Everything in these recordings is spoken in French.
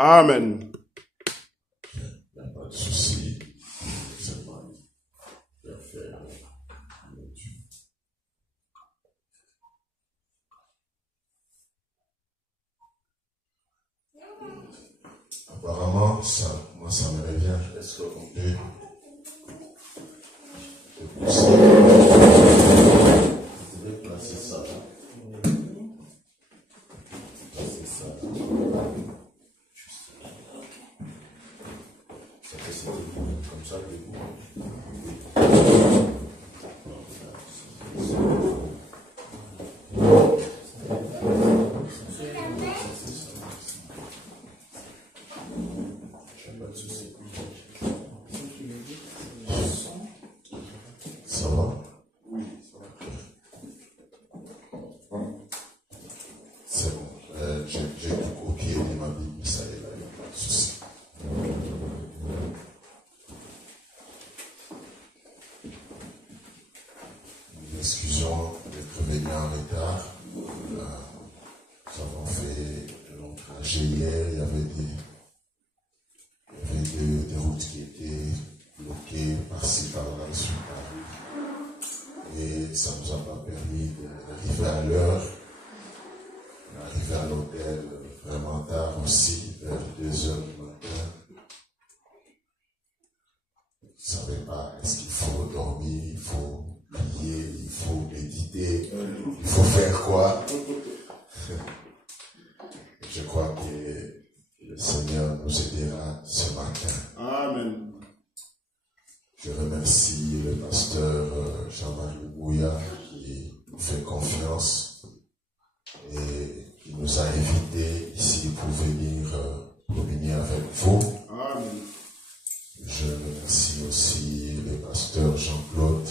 Amen. Il n'y a pas de souci. Apparemment, moi ça me revient. Est-ce qu'on peut pousser? Vous pouvez placer ça là. Placer ça là. Comme ça, le goût. Ça va? Oui, ça va. C'est bon. J'ai tout copié de ma Bible, ça y est, là, il n'y a pas de souci. Excusons d'être venu en retard. Nous avons fait un long trajet hier. Il y avait des routes qui étaient bloquées par-ci, par-là, sur Paris. Et ça ne nous a pas permis d'arriver à l'heure. On est arrivé à l'hôtel vraiment tard aussi, vers 2 heures du matin. On ne savait pas, est-ce qu'il faut dormir, il faut prier, il faut méditer, il faut faire quoi? Je crois que le Seigneur nous aidera ce matin. Amen. Je remercie le pasteur Jean-Marie Bouya qui nous fait confiance et qui nous a invités ici pour venir avec vous. Amen. Je remercie aussi le pasteur Jean-Claude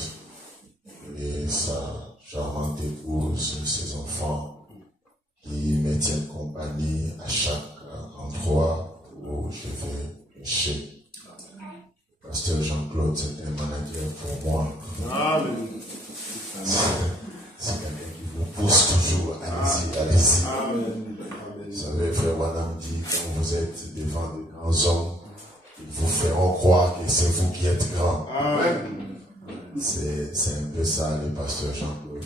et sa charmante épouse, ses enfants qui me tiennent compagnie à chaque endroit où je vais prêcher. Pasteur Jean-Claude, c'est un manager pour moi. Amen. C'est quelqu'un qui vous pousse toujours. Allez-y, allez-y. Amen. Vous savez, frère Wanam dit, quand vous êtes devant de grands hommes, ils vous feront croire que c'est vous qui êtes grand. Amen. C'est un peu ça, le pasteur Jean-Claude.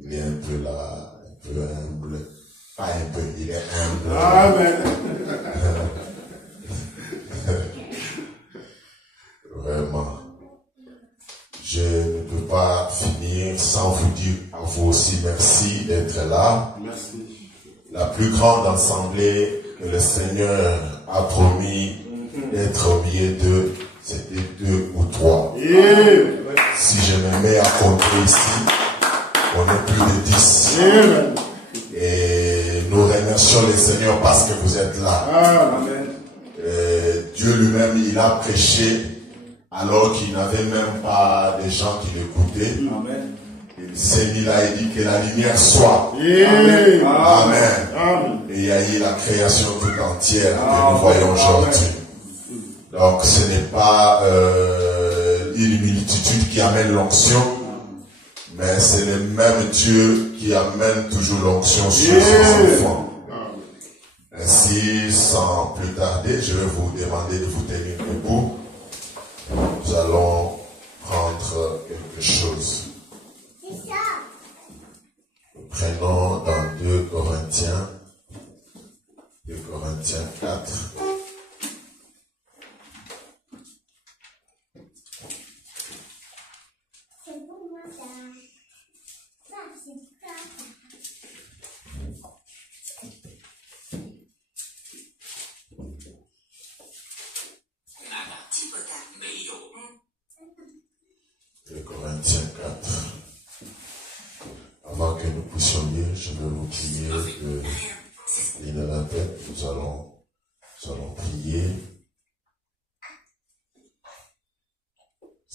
Il est un peu là, un peu humble. Pas un peu, il est humble. Amen. Vraiment. Je ne peux pas finir sans vous dire à vous aussi merci d'être là. Merci. La plus grande assemblée que le Seigneur a promis d'être au milieu d'eux, c'était 2 ou 3. Si je me mets à compter ici, on est plus de 10. Et nous remercions le Seigneur parce que vous êtes là. Amen. Dieu lui-même, il a prêché alors qu'il n'avait même pas des gens qui l'écoutaient. Amen. Il s'est mis là et dit que la lumière soit. Amen. Amen. Amen. Et il y a eu la création tout entière que nous voyons aujourd'hui. Donc ce n'est pas une multitude qui amène l'onction, mais c'est le même Dieu qui amène toujours l'onction sur ses enfants. Ainsi, sans plus tarder, je vais vous demander de vous tenir debout. Nous allons prendre quelque chose. Nous prenons dans 2 Corinthiens 4. Corinthiens 4. Avant que nous puissions lire, je vais vous prier de lire la tête. Nous allons prier.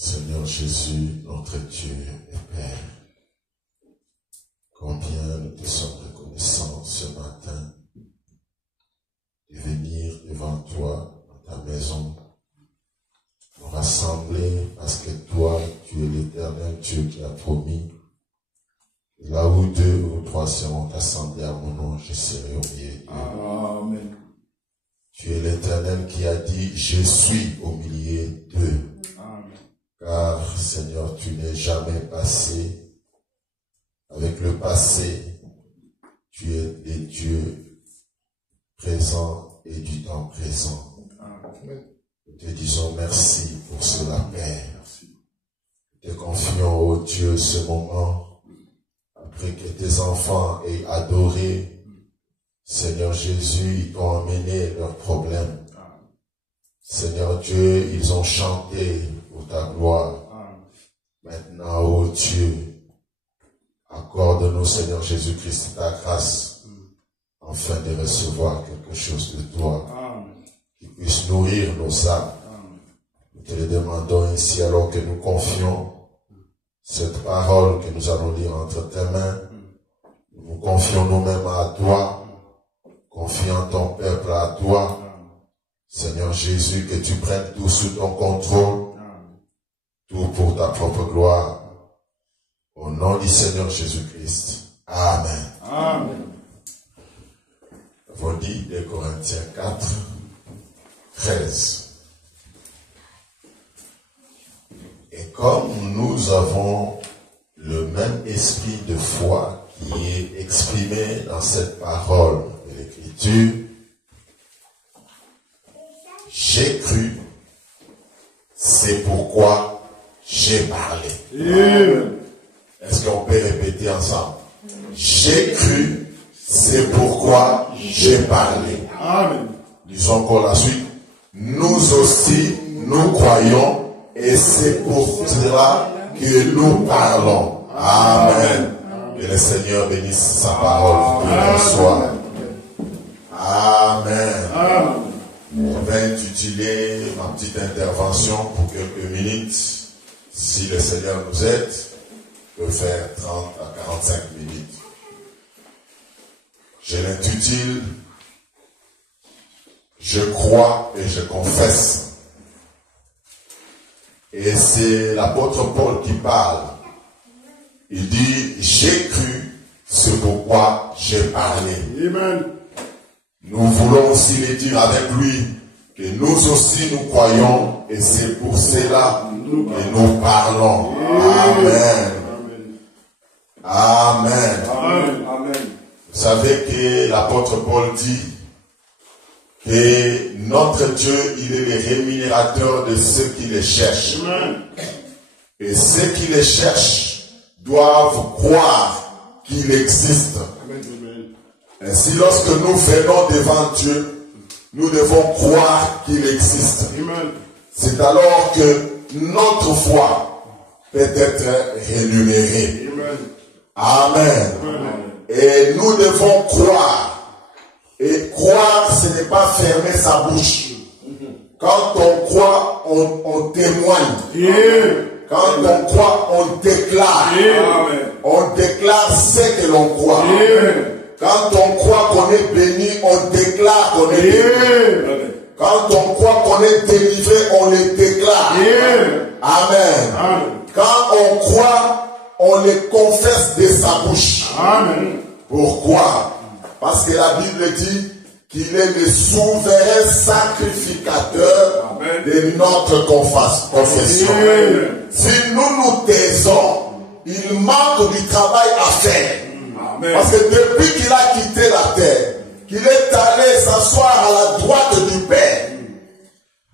Seigneur Jésus, notre Dieu et Père, combien nous te sommes reconnaissants ce matin de venir devant toi, dans ta maison, nous rassembler parce que toi, tu es l'Éternel Dieu qui a promis. Et là où 2 ou 3 seront assemblés à mon nom, je serai au milieu d'eux. Amen. Tu es l'Éternel qui a dit, je suis au milieu d'eux. Car, Seigneur, tu n'es jamais passé avec le passé. Tu es des dieux présents et du temps présent. Nous te disons merci pour cela, Père. Nous te confions, ô Dieu, ce moment, après que tes enfants aient adoré, Seigneur Jésus, ils t'ont emmené leurs problèmes. Seigneur Dieu, ils ont chanté pour ta gloire. Maintenant, ô Dieu, accorde-nous, Seigneur Jésus-Christ, ta grâce, afin de recevoir quelque chose de toi, qui puisse nourrir nos âmes. Nous te le demandons ainsi alors que nous confions cette parole que nous allons lire entre tes mains. Nous nous confions nous-mêmes à toi, confiant ton peuple à toi. Seigneur Jésus, que tu prennes tout sous ton contrôle, tout pour ta propre gloire. Au nom du Seigneur Jésus-Christ. Amen. Amen. Nous avons dit 2 Corinthiens 4, 13. Et comme nous avons le même esprit de foi qui est exprimé dans cette parole de l'Écriture, j'ai cru, c'est pourquoi j'ai parlé. Amen. Est-ce qu'on peut répéter ensemble? J'ai cru, c'est pourquoi j'ai parlé. Amen. Disons encore la suite. Nous aussi, nous croyons, et c'est pour cela que nous parlons. Amen. Que le Seigneur bénisse sa parole pour le soir. Amen. Amen. Je vais intituler ma petite intervention pour quelques minutes. Si le Seigneur nous aide, je peux faire 30 à 45 minutes. Je l'intitule « Je crois et je confesse ». Et c'est l'apôtre Paul qui parle. Il dit « J'ai cru, c'est pourquoi j'ai parlé ». Amen. Nous voulons aussi le dire avec lui que nous aussi nous croyons et c'est pour cela que nous parlons. Amen. Amen. Amen. Amen. Vous savez que l'apôtre Paul dit que notre Dieu, il est le rémunérateur de ceux qui le cherchent. Amen. Et ceux qui le cherchent doivent croire qu'il existe. Amen. Ainsi, lorsque nous venons devant Dieu, nous devons croire qu'il existe. Amen. C'est alors que notre foi peut être rémunérée. Amen. Et nous devons croire. Et croire, ce n'est pas fermer sa bouche. Quand on croit, on témoigne. Quand on croit, on déclare. On déclare ce que l'on croit. Quand on croit qu'on est béni, on déclare qu'on est béni. Quand on croit qu'on est délivré, on le déclare. Amen. Quand on croit, on le confesse de sa bouche. Amen. Pourquoi? Parce que la Bible dit qu'il est le souverain sacrificateur de notre confession. Si nous nous taisons, il manque du travail à faire. Parce que depuis qu'il a quitté la terre, qu'il est allé s'asseoir à la droite du Père,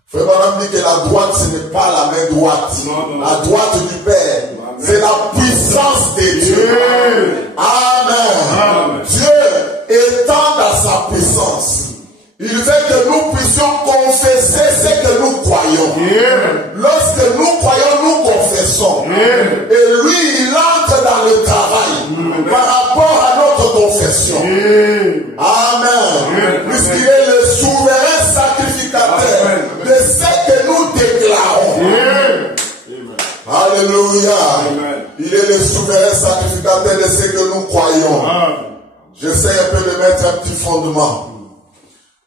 Frère Branham dit que la droite, ce n'est pas la main droite. La droite du Père, c'est la puissance de Dieu. Amen. Dieu étant dans sa puissance, il veut que nous puissions confesser ce que nous croyons. Lorsque nous croyons, nous confessons. Et lui, il entre dans le travail par rapport à notre confession. Amen. Puisqu'il est le souverain sacrificateur de ce que nous déclarons. Alléluia. Amen. Il est le souverain sacrificateur de ce que nous croyons. Amen. J'essaie un peu de mettre un petit fondement.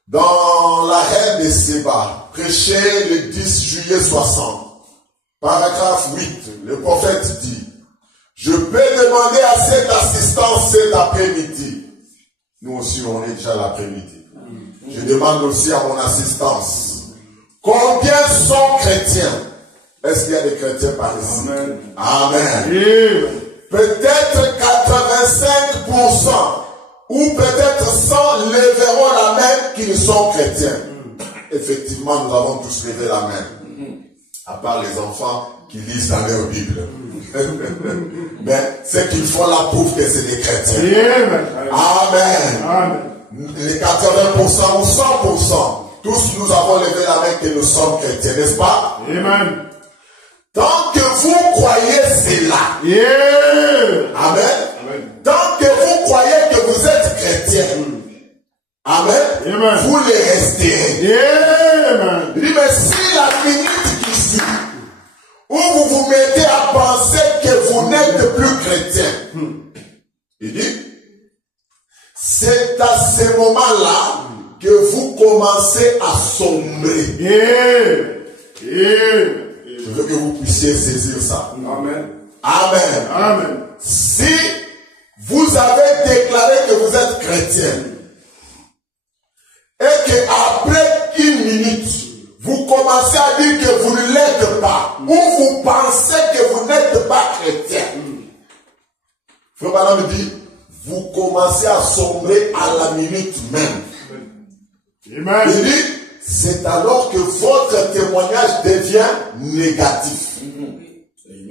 Dans la reine de Séba, prêché le 10 juillet 60, paragraphe 8, le prophète dit, je peux demander à cette assistance cet après-midi. Nous aussi, on est déjà l'après-midi. Je demande aussi à mon assistance. Combien sont chrétiens? Est-ce qu'il y a des chrétiens par ici? Amen. Amen. Peut-être 85% ou peut-être 100 lèveront la main qu'ils sont chrétiens. Effectivement, nous avons tous levé la main. À part les enfants qui lisent dans leur Bible. Mais c'est qu'il faut la prouve que c'est des chrétiens. Amen. Amen. Les 80% ou 100%, tous nous avons levé la main que nous sommes chrétiens, n'est-ce pas? Amen. Tant que vous croyez cela, amen. Amen. Tant que vous croyez que vous êtes chrétien, amen, Amen. vous les resterez. Amen. Il dit, mais si la minute qui suit, où vous vous mettez à penser que vous n'êtes plus chrétien, il dit, c'est à ce moment-là que vous commencez à sombrer. Je veux que vous puissiez saisir ça. Amen. Amen. Amen. Si vous avez déclaré que vous êtes chrétien et qu'après une minute, vous commencez à dire que vous ne l'êtes pas, ou vous pensez que vous n'êtes pas chrétien, Frère Branham dit, vous commencez à sombrer à la minute même. Amen. Il dit, c'est alors que votre témoignage devient négatif.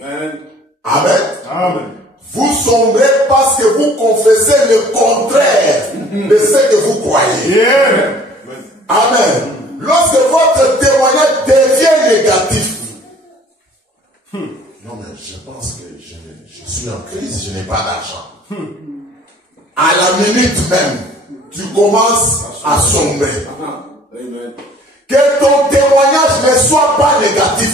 Amen. Amen. Amen. Vous sombrez parce que vous confessez le contraire de ce que vous croyez. Amen. Amen. Lorsque votre témoignage devient négatif. Non mais je pense que je suis en crise, je n'ai pas d'argent. À la minute même, tu commences à sombrer. Amen. Que ton témoignage ne soit pas négatif.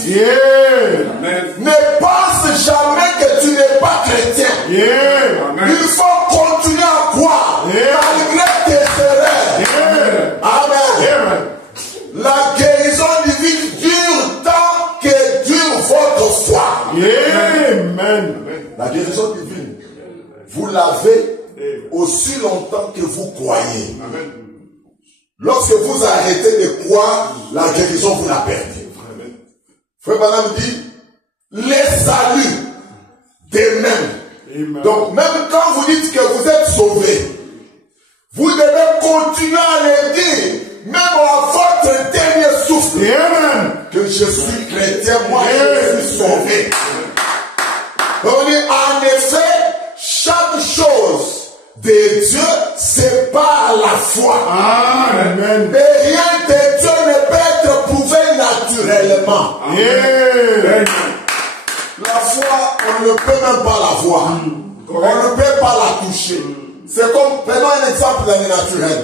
Amen. Ne pense jamais que tu n'es pas chrétien. Amen. Il faut continuer à croire malgré tes erreurs. Amen. La guérison divine dure tant que dure votre foi. Amen. La guérison divine, vous l'avez aussi longtemps que vous croyez. Amen. Lorsque vous arrêtez de croire, la guérison vous la perdez. Frère Branham dit, les saluts des mêmes. Donc même quand vous dites que vous êtes sauvés, vous devez continuer à le dire, même à votre dernier souffle, que je suis chrétien, moi je suis sauvé. On dit, en effet, chaque chose de Dieu, c'est par la foi. Amen. Et rien de Dieu ne peut être prouvé naturellement. Amen. La foi, on ne peut même pas la voir. On ne peut pas la toucher. C'est comme, prenons un exemple dans le naturel.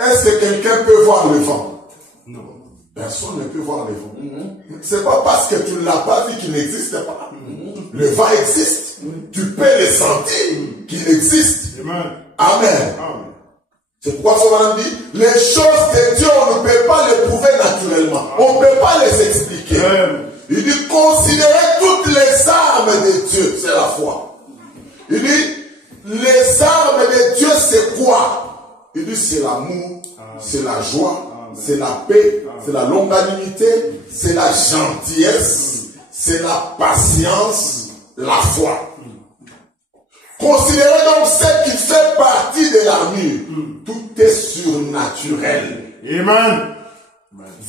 Est-ce que quelqu'un peut voir le vent? Non. Personne ne peut voir le vent. C'est pas parce que tu ne l'as pas vu qu'il n'existe pas. Le vent existe. Tu peux le sentir qu'il existe. Amen. Amen. Amen. C'est pourquoi Frère dit, les choses de Dieu, on ne peut pas les prouver naturellement. On ne peut pas les expliquer. Amen. Il dit, considérez toutes les armes de Dieu. C'est la foi. Il dit, les armes de Dieu, c'est quoi? Il dit, c'est l'amour, c'est la joie, c'est la paix, c'est la longanimité, c'est la gentillesse, c'est la patience, la foi. Considérez donc ce qui fait partie de l'armure. Tout est surnaturel. Amen.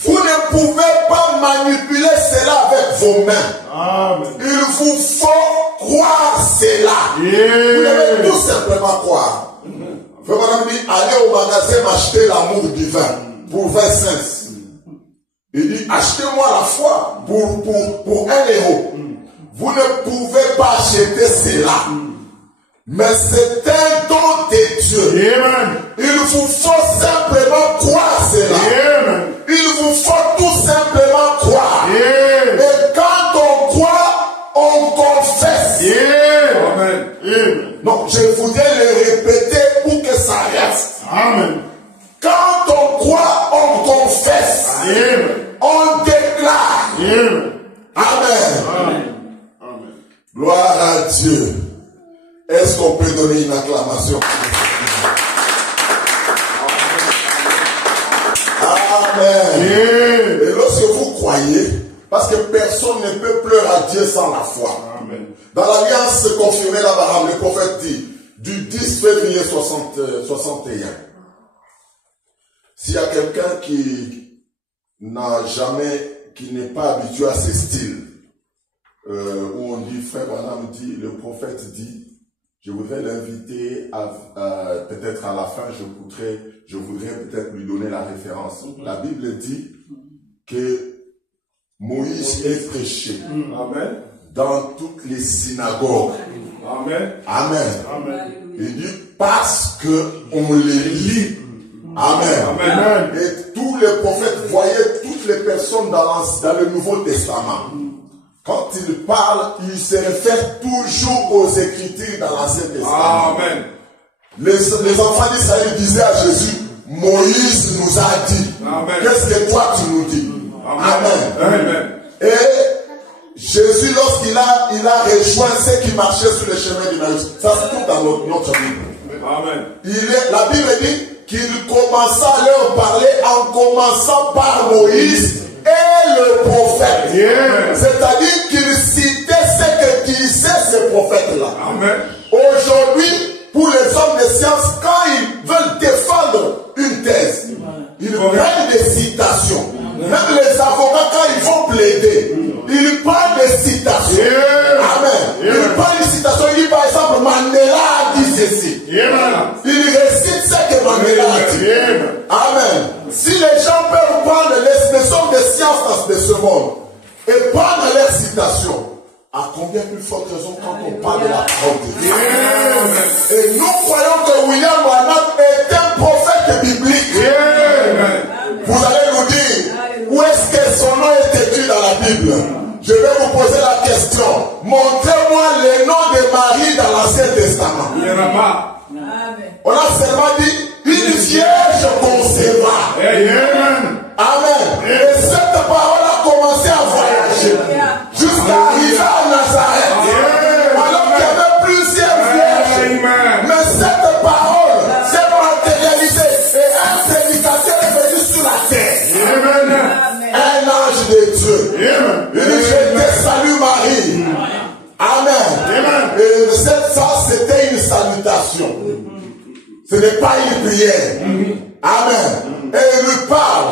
Vous ne pouvez pas manipuler cela avec vos mains. Amen. Il vous faut croire cela. Vous devez tout simplement croire. Frère Branham dit, allez au magasin m'acheter l'amour divin pour 20 cents. Il dit, achetez-moi la foi pour 1 euro. Vous ne pouvez pas acheter cela. Mais c'est un don de Dieu. Amen. Il vous faut simplement croire cela. Amen. Il vous faut tout simplement croire. Amen. Et quand on croit, Non, je voudrais le répéter pour que ça reste. Amen. Quand on croit, on confesse. Amen. On déclare. Amen. Amen. Amen. Gloire à Dieu. Est-ce qu'on peut donner une acclamation? Amen. Et lorsque vous croyez, parce que personne ne peut pleurer à Dieu sans la foi. Amen. Dans l'alliance confirmée d'Abraham, le prophète dit, du 10 février 61, s'il y a quelqu'un qui n'a jamais, qui n'est pas habitué à ce style, où on dit, frère Branham dit, le prophète dit, je voudrais l'inviter à peut-être à la fin, je voudrais peut-être lui donner la référence. La Bible dit que Moïse est prêché dans toutes les synagogues. Amen. Amen. Amen. Il dit parce que on les lit. Amen. Amen. Et tous les prophètes voyaient toutes les personnes dans le Nouveau Testament. Quand il parle, il se réfère toujours aux Écritures dans l'Ancien Testament. Amen. Les enfants d'Israël disaient à Jésus, Moïse nous a dit. Amen. Qu'est-ce que toi tu nous dis? Amen. Amen. Et Jésus, lorsqu'il a rejoint ceux qui marchaient sur le chemin d'Emmaüs, ça se trouve dans notre Bible. Amen. La Bible dit qu'il commença à leur parler en commençant par Moïse et le prophète. Yeah. C'est-à-dire qu'il citait ce que disaient ces prophètes-là. Amen. Aujourd'hui, pour les hommes de science, quand ils veulent défendre une thèse, ils prennent des citations. Même les avocats, quand ils vont plaider, ils prennent des citations. Yeah. Amen. Yeah. Ils prennent des citations. Il dit par exemple, Mandela a dit ceci. Yeah. Il récite ce que Mandela a dit. Yeah. Amen. Si les gens peuvent prendre les hommes de science de ce monde et prendre leurs citations, à combien plus forte raison quand on parle de la parole de Dieu. Yeah. Et nous croyons que William Branham est un prophète biblique. Yeah. Vous allez nous dire, où est-ce que son nom est écrit dans la Bible? Je vais vous poser la question. Montrez-moi les noms de Marie dans l'Ancien Testament. Il n'y en a pas. On a seulement dit, une vierge concevra. Amen. Amen. Et cette parole a commencé à voyager jusqu'à arriver à Nazareth. Alors qu'il y avait plusieurs vierges. Mais cette parole s'est matérialisée et un prédicateur est venu sur la terre. Amen. Un ange de Dieu. Il dit, je te salue Marie. Amen. Et ça, c'était une salutation. Ce n'est pas une prière. Amen. Et il lui parle.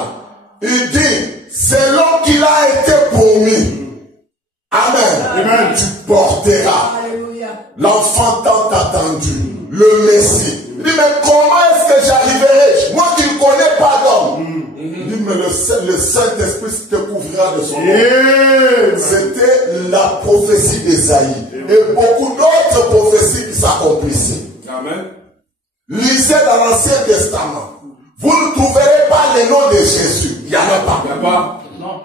Il dit, selon qu'il a été promis. Amen. Tu porteras l'enfant tant attendu, le Messie. Il dit, mais comment est-ce que j'arriverai? Moi qui ne connais pas d'homme. Il dit, mais le Saint-Esprit te couvrira de son nom. C'était la prophétie d'Ésaïe. Et beaucoup d'autres prophéties qui s'accomplissaient. Amen. Lisez dans l'Ancien Testament. Vous ne trouverez pas le nom de Jésus. Il n'y en a pas. Il n'y a pas. Non.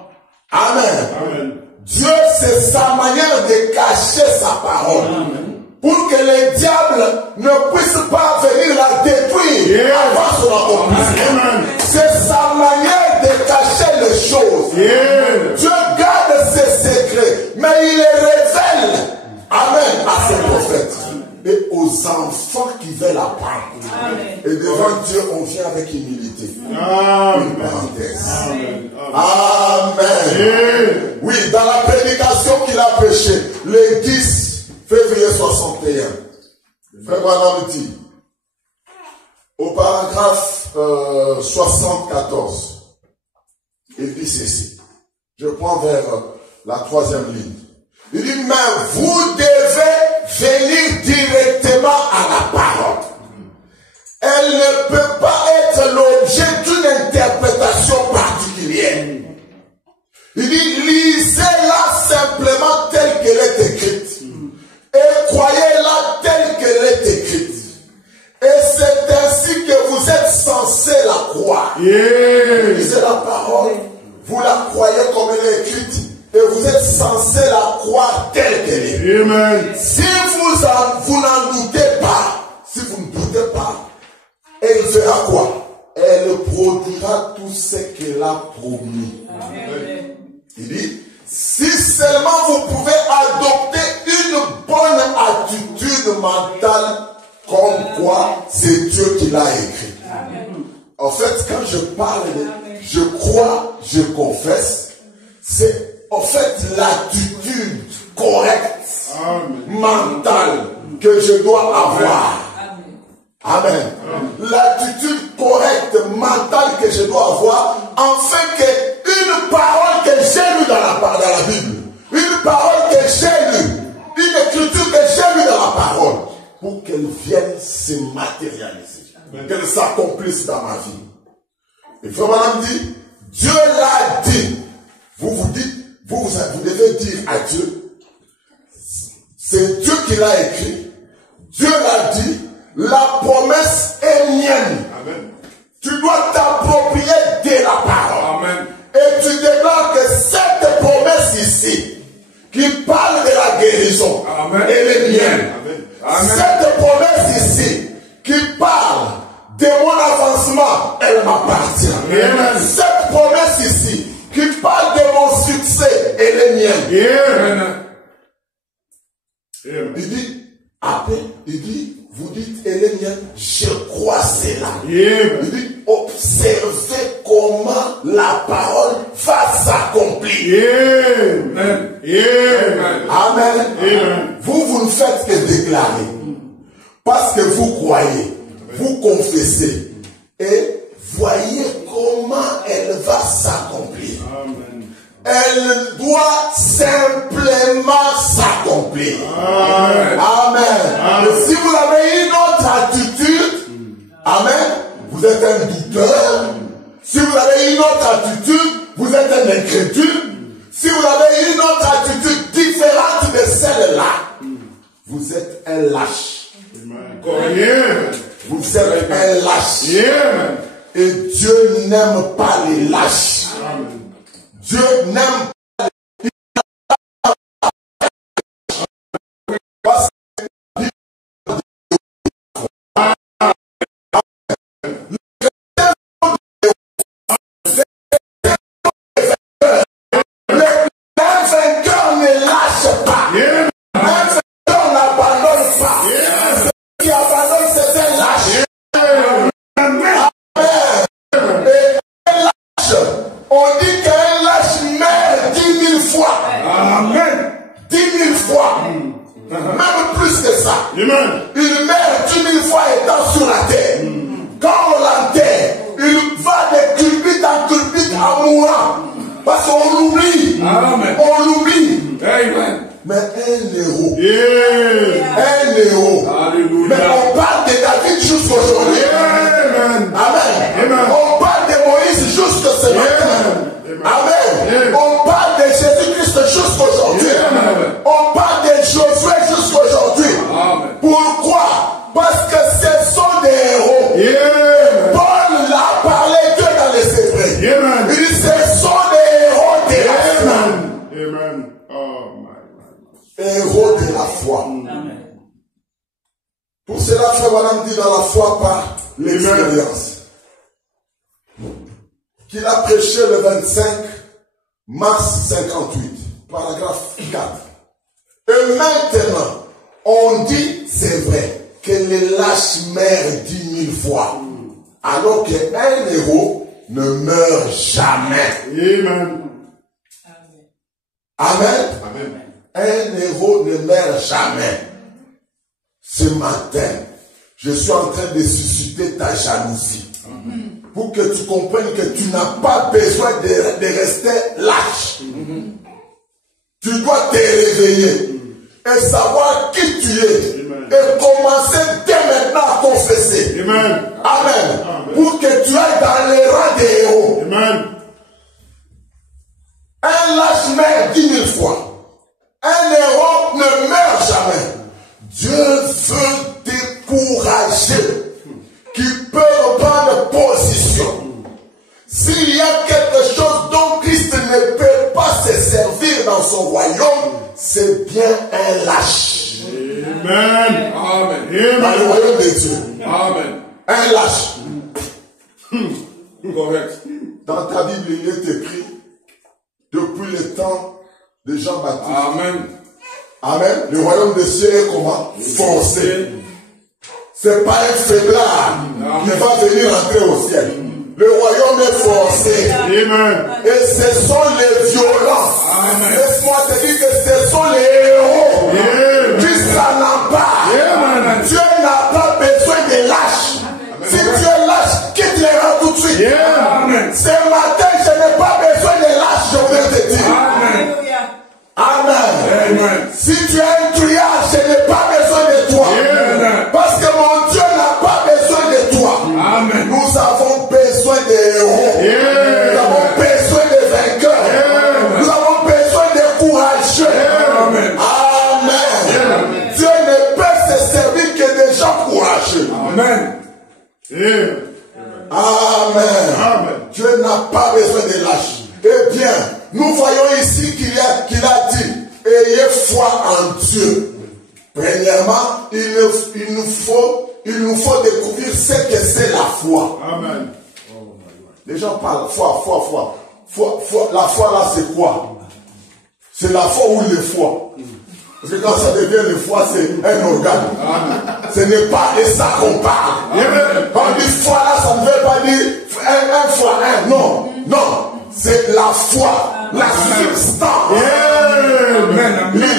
Amen. Amen. Dieu, c'est sa manière de cacher sa parole. Amen. Pour que les diables ne puissent pas venir la détruire avant son accomplissement. C'est sa manière de cacher les choses. Dieu garde ses secrets, mais il les révèle. Amen. À ses prophètes. Et aux enfants qui veulent apprendre. Et devant Dieu, on vient avec humilité. Une parenthèse. Amen. Oui, dans la prédication qu'il a prêchée, le 10 février 61, Frère Branham dit, au paragraphe 74, il dit ceci. Je prends vers la 3e ligne. Il dit, mais vous devez venir directement à la parole. Elle ne peut pas être l'objet d'une interprétation particulière. Il dit, lisez-la simplement telle qu'elle est écrite. Et croyez-la telle qu'elle est écrite. Et c'est ainsi que vous êtes censés la croire. Lisez la parole, vous la croyez comme elle est écrite. Et vous êtes censé la croire telle qu'elle est. Amen. Si vous vous n'en doutez pas, si vous ne doutez pas, elle fera quoi? Elle produira tout ce qu'elle a promis. Amen. Il dit, si seulement vous pouvez adopter une bonne attitude mentale, comme quoi c'est Dieu qui l'a écrit. Amen. En fait, quand je parle de je crois, je confesse, c'est en fait l'attitude correcte, mentale que je dois avoir. Amen. L'attitude correcte, mentale que je dois avoir, afin qu'une parole que j'ai lue dans la Bible, une parole que j'ai lue, une écriture que j'ai lue dans la parole, pour qu'elle vienne se matérialiser, qu'elle s'accomplisse dans ma vie. Et frère Branham dit, Dieu l'a dit. Vous dites, vous devez dire à Dieu, c'est Dieu qui l'a écrit, Dieu l'a dit, la promesse est mienne. Amen. Tu dois t'approprier de la parole. Amen. Et tu déclares que cette promesse ici, qui parle de la guérison, amen, elle est mienne. Amen. Amen. Cette promesse ici, qui parle de mon avancement, elle m'appartient. Cette promesse ici, qui parle de mon succès, elle est mienne. Amen. Il dit, après, il dit, vous dites, elle est mienne, je crois cela. Il dit, observez comment la parole va s'accomplir. Amen. Amen. Amen. Vous ne faites que déclarer. Parce que vous croyez, vous confessez. Et voyez comment elle va s'accomplir. Elle doit simplement s'accomplir. Amen. Amen. Et si vous avez une autre attitude, amen, vous êtes un douteur. Si vous avez une autre attitude, vous êtes un incrédule. Si vous avez une autre attitude différente de celle-là, vous êtes un lâche. Amen. Vous êtes un lâche. Amen. Et Dieu n'aime pas les lâches. Amen. Dieu n'aime pas les parce que un vainqueur ne lâche pas. Un vainqueur n'abandonne pas. Celui qui abandonne, c'est un lâche. Amen. Et un lâche, on dit qu'un lâche meurt 10 000 fois. Amen. 10 000 fois. Même plus que ça. Amen. Il meurt 10 000 fois étant sur la terre. Quand on l'enterre, il va de culbute en culbute en mourant. Parce qu'on l'oublie. On l'oublie. Amen. Mais un héros. Un héros. Alléluia. Mais on parle de David jusqu'aujourd'hui. Amen. Amen. On parle de Moïse jusqu'à ce matin. Amen. On parle de Jésus-Christ jusqu'aujourd'hui. On parle de Josué jusqu'aujourd'hui. Pourquoi? Parce que ce sont des héros. Paul l'a parlé que dans les Hébreux. Il dit ce sont des héros de la foi. Amen. Héros de la foi. Pour cela, frère Branham dit dans la foi par l'expérience. Qu'il a prêché le 25 mars 58, paragraphe 4. Et maintenant, on dit, c'est vrai, que les lâches meurent 10 000 fois, alors qu'un héros ne meurt jamais. Amen. Amen. Amen. Un héros ne meurt jamais. Ce matin, je suis en train de susciter ta jalousie. Amen. Pour que tu comprennes que tu n'as pas besoin de rester lâche. Tu dois te réveiller et savoir qui tu es. Et commencer dès maintenant à confesser. Amen. Amen. Pour que tu ailles dans les rangs des héros. Amen. Un lâche meurt 10 000 fois. Un héros ne meurt jamais. Dieu veut décourager qui peut prendre position. S'il y a quelque chose dont Christ ne peut pas se servir dans son royaume, c'est bien un lâche. Amen. Dans le royaume de Dieu. Amen. Un lâche. Correct. Dans ta Bible, il est écrit, depuis le temps de Jean-Baptiste. Amen. Amen. Le royaume de Dieu est comment? Forcé. C'est pas un faiblard qui va venir entrer au ciel. Le royaume est forcé. Amen. Et ce sont les violents. Laisse-moi te dire que ce sont les héros qui s'en emparent. Dieu n'a pas besoin de lâches. Si tu es lâche, quitte les rangs tout de suite. Ce matin, je n'ai pas besoin de lâches, je voudrais te dire. Amen. Si tu es un triage, je n'ai pas besoin de toi. Parce que mon Dieu n'a pas besoin de toi. Nous avons besoin des héros. Nous avons besoin des vainqueurs. Nous avons besoin des courageux. Amen. Dieu ne peut se servir que des gens courageux. Amen. Amen. Dieu n'a pas besoin de lâches. Eh bien, nous voyons ici qu'il a dit, ayez foi en Dieu. Premièrement, il nous faut découvrir ce que c'est la foi. Amen. Les gens parlent foi. La foi là, c'est quoi? C'est la foi ou le foie. Parce que quand ça devient le foie, c'est un organe. Ce n'est pas de ça qu'on parle. Quand on dit foi là, ça ne veut pas dire un fois un. Non. C'est la foi, la substance.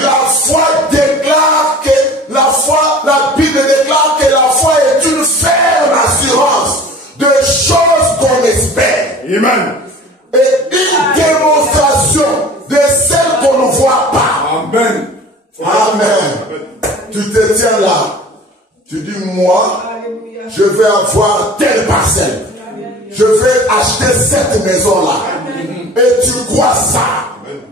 La foi déclare que la Bible déclare que la foi est une ferme assurance de choses qu'on espère. Amen. Et une démonstration de celles qu'on ne voit pas. Amen. Tu te tiens là. Tu dis, moi, je vais avoir telle parcelle. Je vais acheter cette maison-là. Et tu crois ça.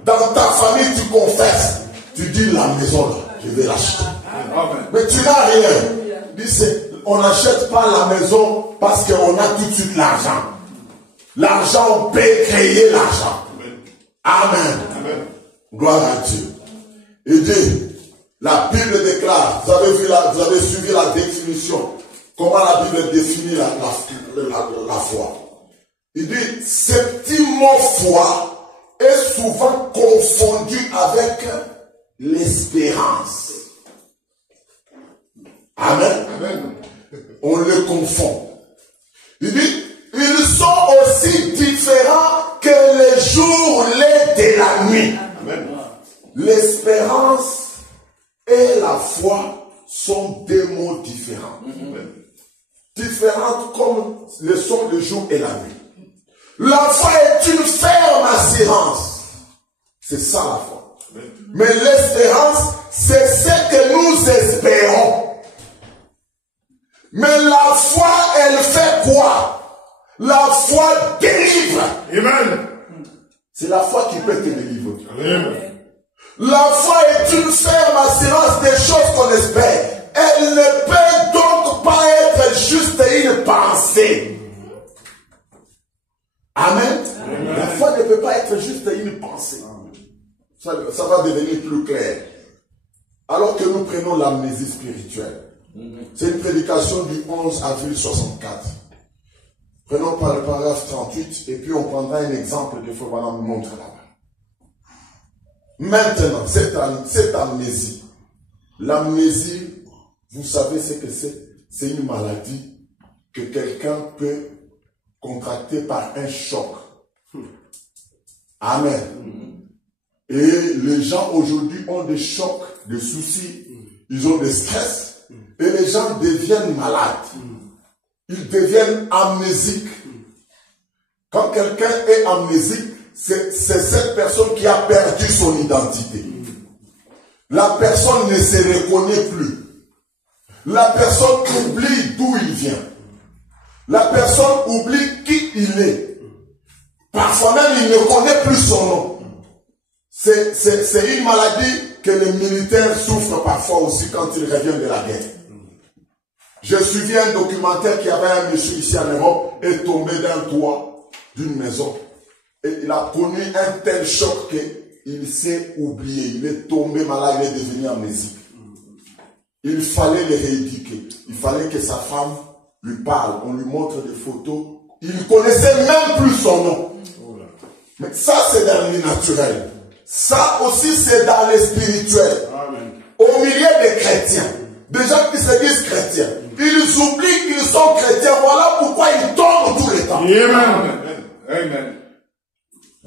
Dans ta famille, tu confesses. Tu dis, la maison-là, je vais l'acheter. Mais tu n'as rien. On n'achète pas la maison parce qu'on a tout de suite l'argent. L'argent, on peut créer l'argent. Amen. Gloire à Dieu. Et Dieu, la Bible déclare, vous avez suivi la définition. Comment la Bible définit la foi. Il dit, ce petit mot foi est souvent confondu avec l'espérance. Amen. On le confond. Il dit, ils sont aussi différents que les jours, de la nuit. L'espérance et la foi sont deux mots différents. Différentes comme le sont le jour et la nuit. La foi est une ferme assurance. C'est ça la foi. Mais l'espérance, c'est ce que nous espérons. Mais la foi, elle fait quoi? La foi délivre. Amen. C'est la foi qui peut te délivrer. Amen. La foi est une ferme assurance des choses qu'on espère. Elle ne peut donc pas être juste une pensée. Amen. La foi ne peut pas être juste une pensée. Ça va devenir plus clair. Alors que nous prenons l'amnésie spirituelle. C'est une prédication du 11 avril 64. Prenons par le paragraphe 38 et puis on prendra un exemple que Frère Branham nous montre là-bas. Maintenant, cette amnésie, l'amnésie, vous savez ce que c'est? C'est une maladie que quelqu'un peut contracter par un choc. Amen. Et les gens aujourd'hui ont des chocs, des soucis, ils ont des stress. Et les gens deviennent malades. Ils deviennent amnésiques. Quand quelqu'un est amnésique, c'est cette personne qui a perdu son identité. La personne ne se reconnaît plus. La personne oublie d'où il vient. La personne oublie qui il est. Parfois même, il ne connaît plus son nom. C'est une maladie que les militaires souffrent parfois aussi quand ils reviennent de la guerre. J'ai suivi un documentaire qui avait un monsieur ici en Europe et tombé d'un toit d'une maison. Et il a connu un tel choc qu'il s'est oublié. Il est tombé malade, il est devenu amnésique. il fallait les rééduquer. Il fallait que sa femme lui parle, on lui montre des photos. Il ne connaissait même plus son nom. Mais ça, c'est dans le naturel. Ça aussi, c'est dans le spirituel. Amen. Au milieu des chrétiens, des gens qui se disent chrétiens, ils oublient qu'ils sont chrétiens. Voilà pourquoi ils tombent tout le temps. Amen. Amen.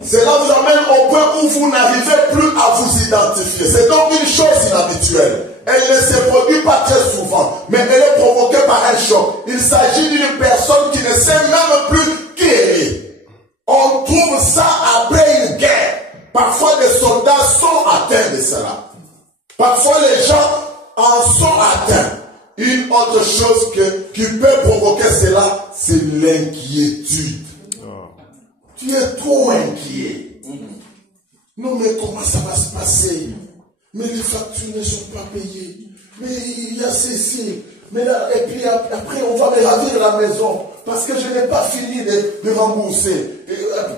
Cela vous amène au point où vous n'arrivez plus à vous identifier. C'est donc une chose inhabituelle. Elle ne se produit pas très souvent, mais elle est provoquée par un choc. Il s'agit d'une personne qui ne sait même plus qui elle est. On trouve ça après une guerre. Parfois, les soldats sont atteints de cela. Parfois, les gens en sont atteints. Une autre chose qui peut provoquer cela, c'est l'inquiétude. Tu es trop inquiet. Non, mais comment ça va se passer? Mais les factures ne sont pas payées. Mais il y a ceci. Mais là, et puis après, on va me ravir la maison. Parce que je n'ai pas fini de rembourser.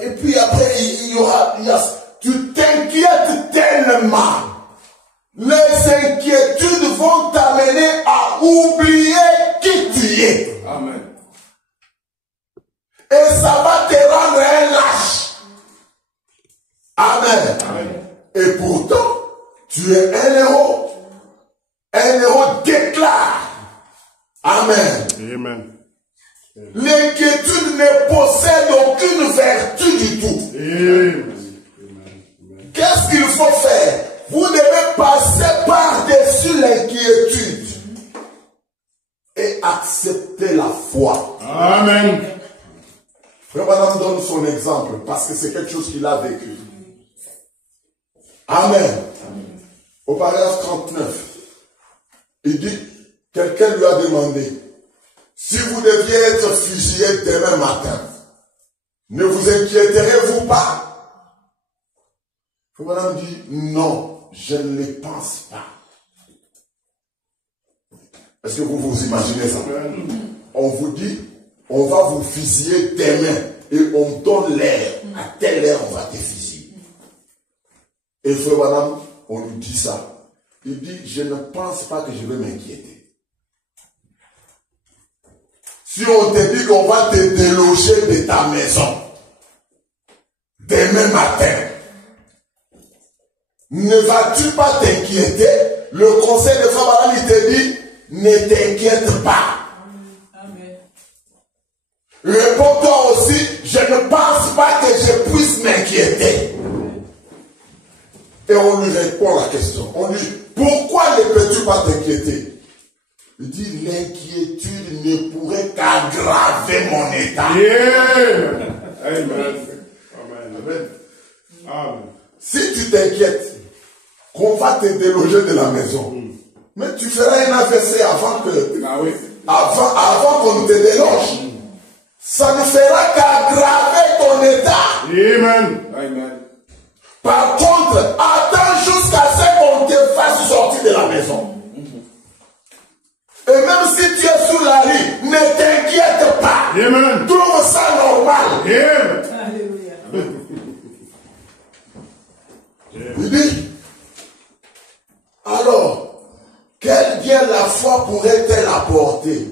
Et puis après, tu t'inquiètes tellement. Les inquiétudes vont t'amener à oublier qui tu es. Amen. Et ça va te rendre un lâche. Amen. Amen. Et pourtant, tu es un héros. Un héros déclare. Amen. Amen. L'inquiétude ne possède aucune vertu du tout. Amen. Qu'est-ce qu'il faut faire? Vous devez passer par-dessus l'inquiétude et accepter la foi. Amen. Frère Madame donne son exemple parce que c'est quelque chose qu'il a vécu. Amen. Au paragraphe 39, il dit, quelqu'un lui a demandé, si vous deviez être fusillé demain matin, ne vous inquiéterez-vous pas? Frère Madame dit, non, je ne le pense pas. Est-ce que vous vous imaginez ça? On vous dit, on va vous fusiller demain et on donne l'heure. À telle heure, on va te fusiller. Et frère madame, on lui dit ça. Il dit, je ne pense pas que je vais m'inquiéter. Si on te dit qu'on va te déloger de ta maison demain matin, ne vas-tu pas t'inquiéter? Le conseil de frère madame, il te dit, ne t'inquiète pas. Réponds-toi aussi, je ne pense pas que je puisse m'inquiéter. Et on lui répond la question. On lui dit, pourquoi ne peux-tu pas t'inquiéter? Il dit, l'inquiétude ne pourrait qu'aggraver mon état. Amen. Amen. Amen. Amen. Si tu t'inquiètes qu'on va te déloger de la maison, mais tu feras un AVC avant que, Ah oui. avant qu'on te déloge. Ça ne fera qu'aggraver ton état. Amen. Amen. Par contre, attends jusqu'à ce qu'on te fasse sortir de la maison. Et même si tu es sous la rue, ne t'inquiète pas. Amen. Trouve ça normal. Amen. Alléluia. Il dit, alors, quel bien la foi pourrait-elle apporter?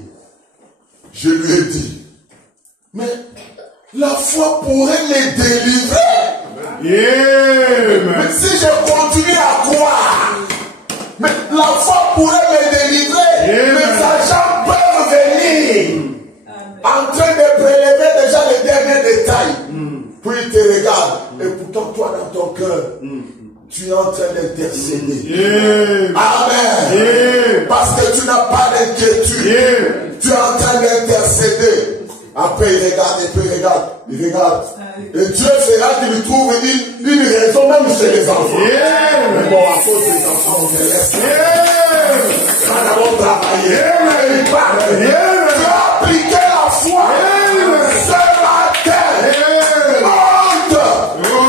Je lui ai dit, mais la foi pourrait me délivrer. Amen. Mais si je continue à croire, mais la foi pourrait me délivrer. Amen. Mes agents peuvent venir en train de prélever déjà les derniers détails. Puis ils te regardent. Et pourtant, toi, dans ton cœur, tu es en train d'intercéder. Amen. Parce que tu n'as pas d'inquiétude. Tu es en train d'intercéder. Après, il regarde, et puis il regarde. Il regarde. Et Dieu fera qu'il trouve une raison même chez les enfants. Mais bon, à cause des enfants, on les laisse. Ça d'abord travailler. Et il part. Tu as appliqué la foi. Ce matin. Monte.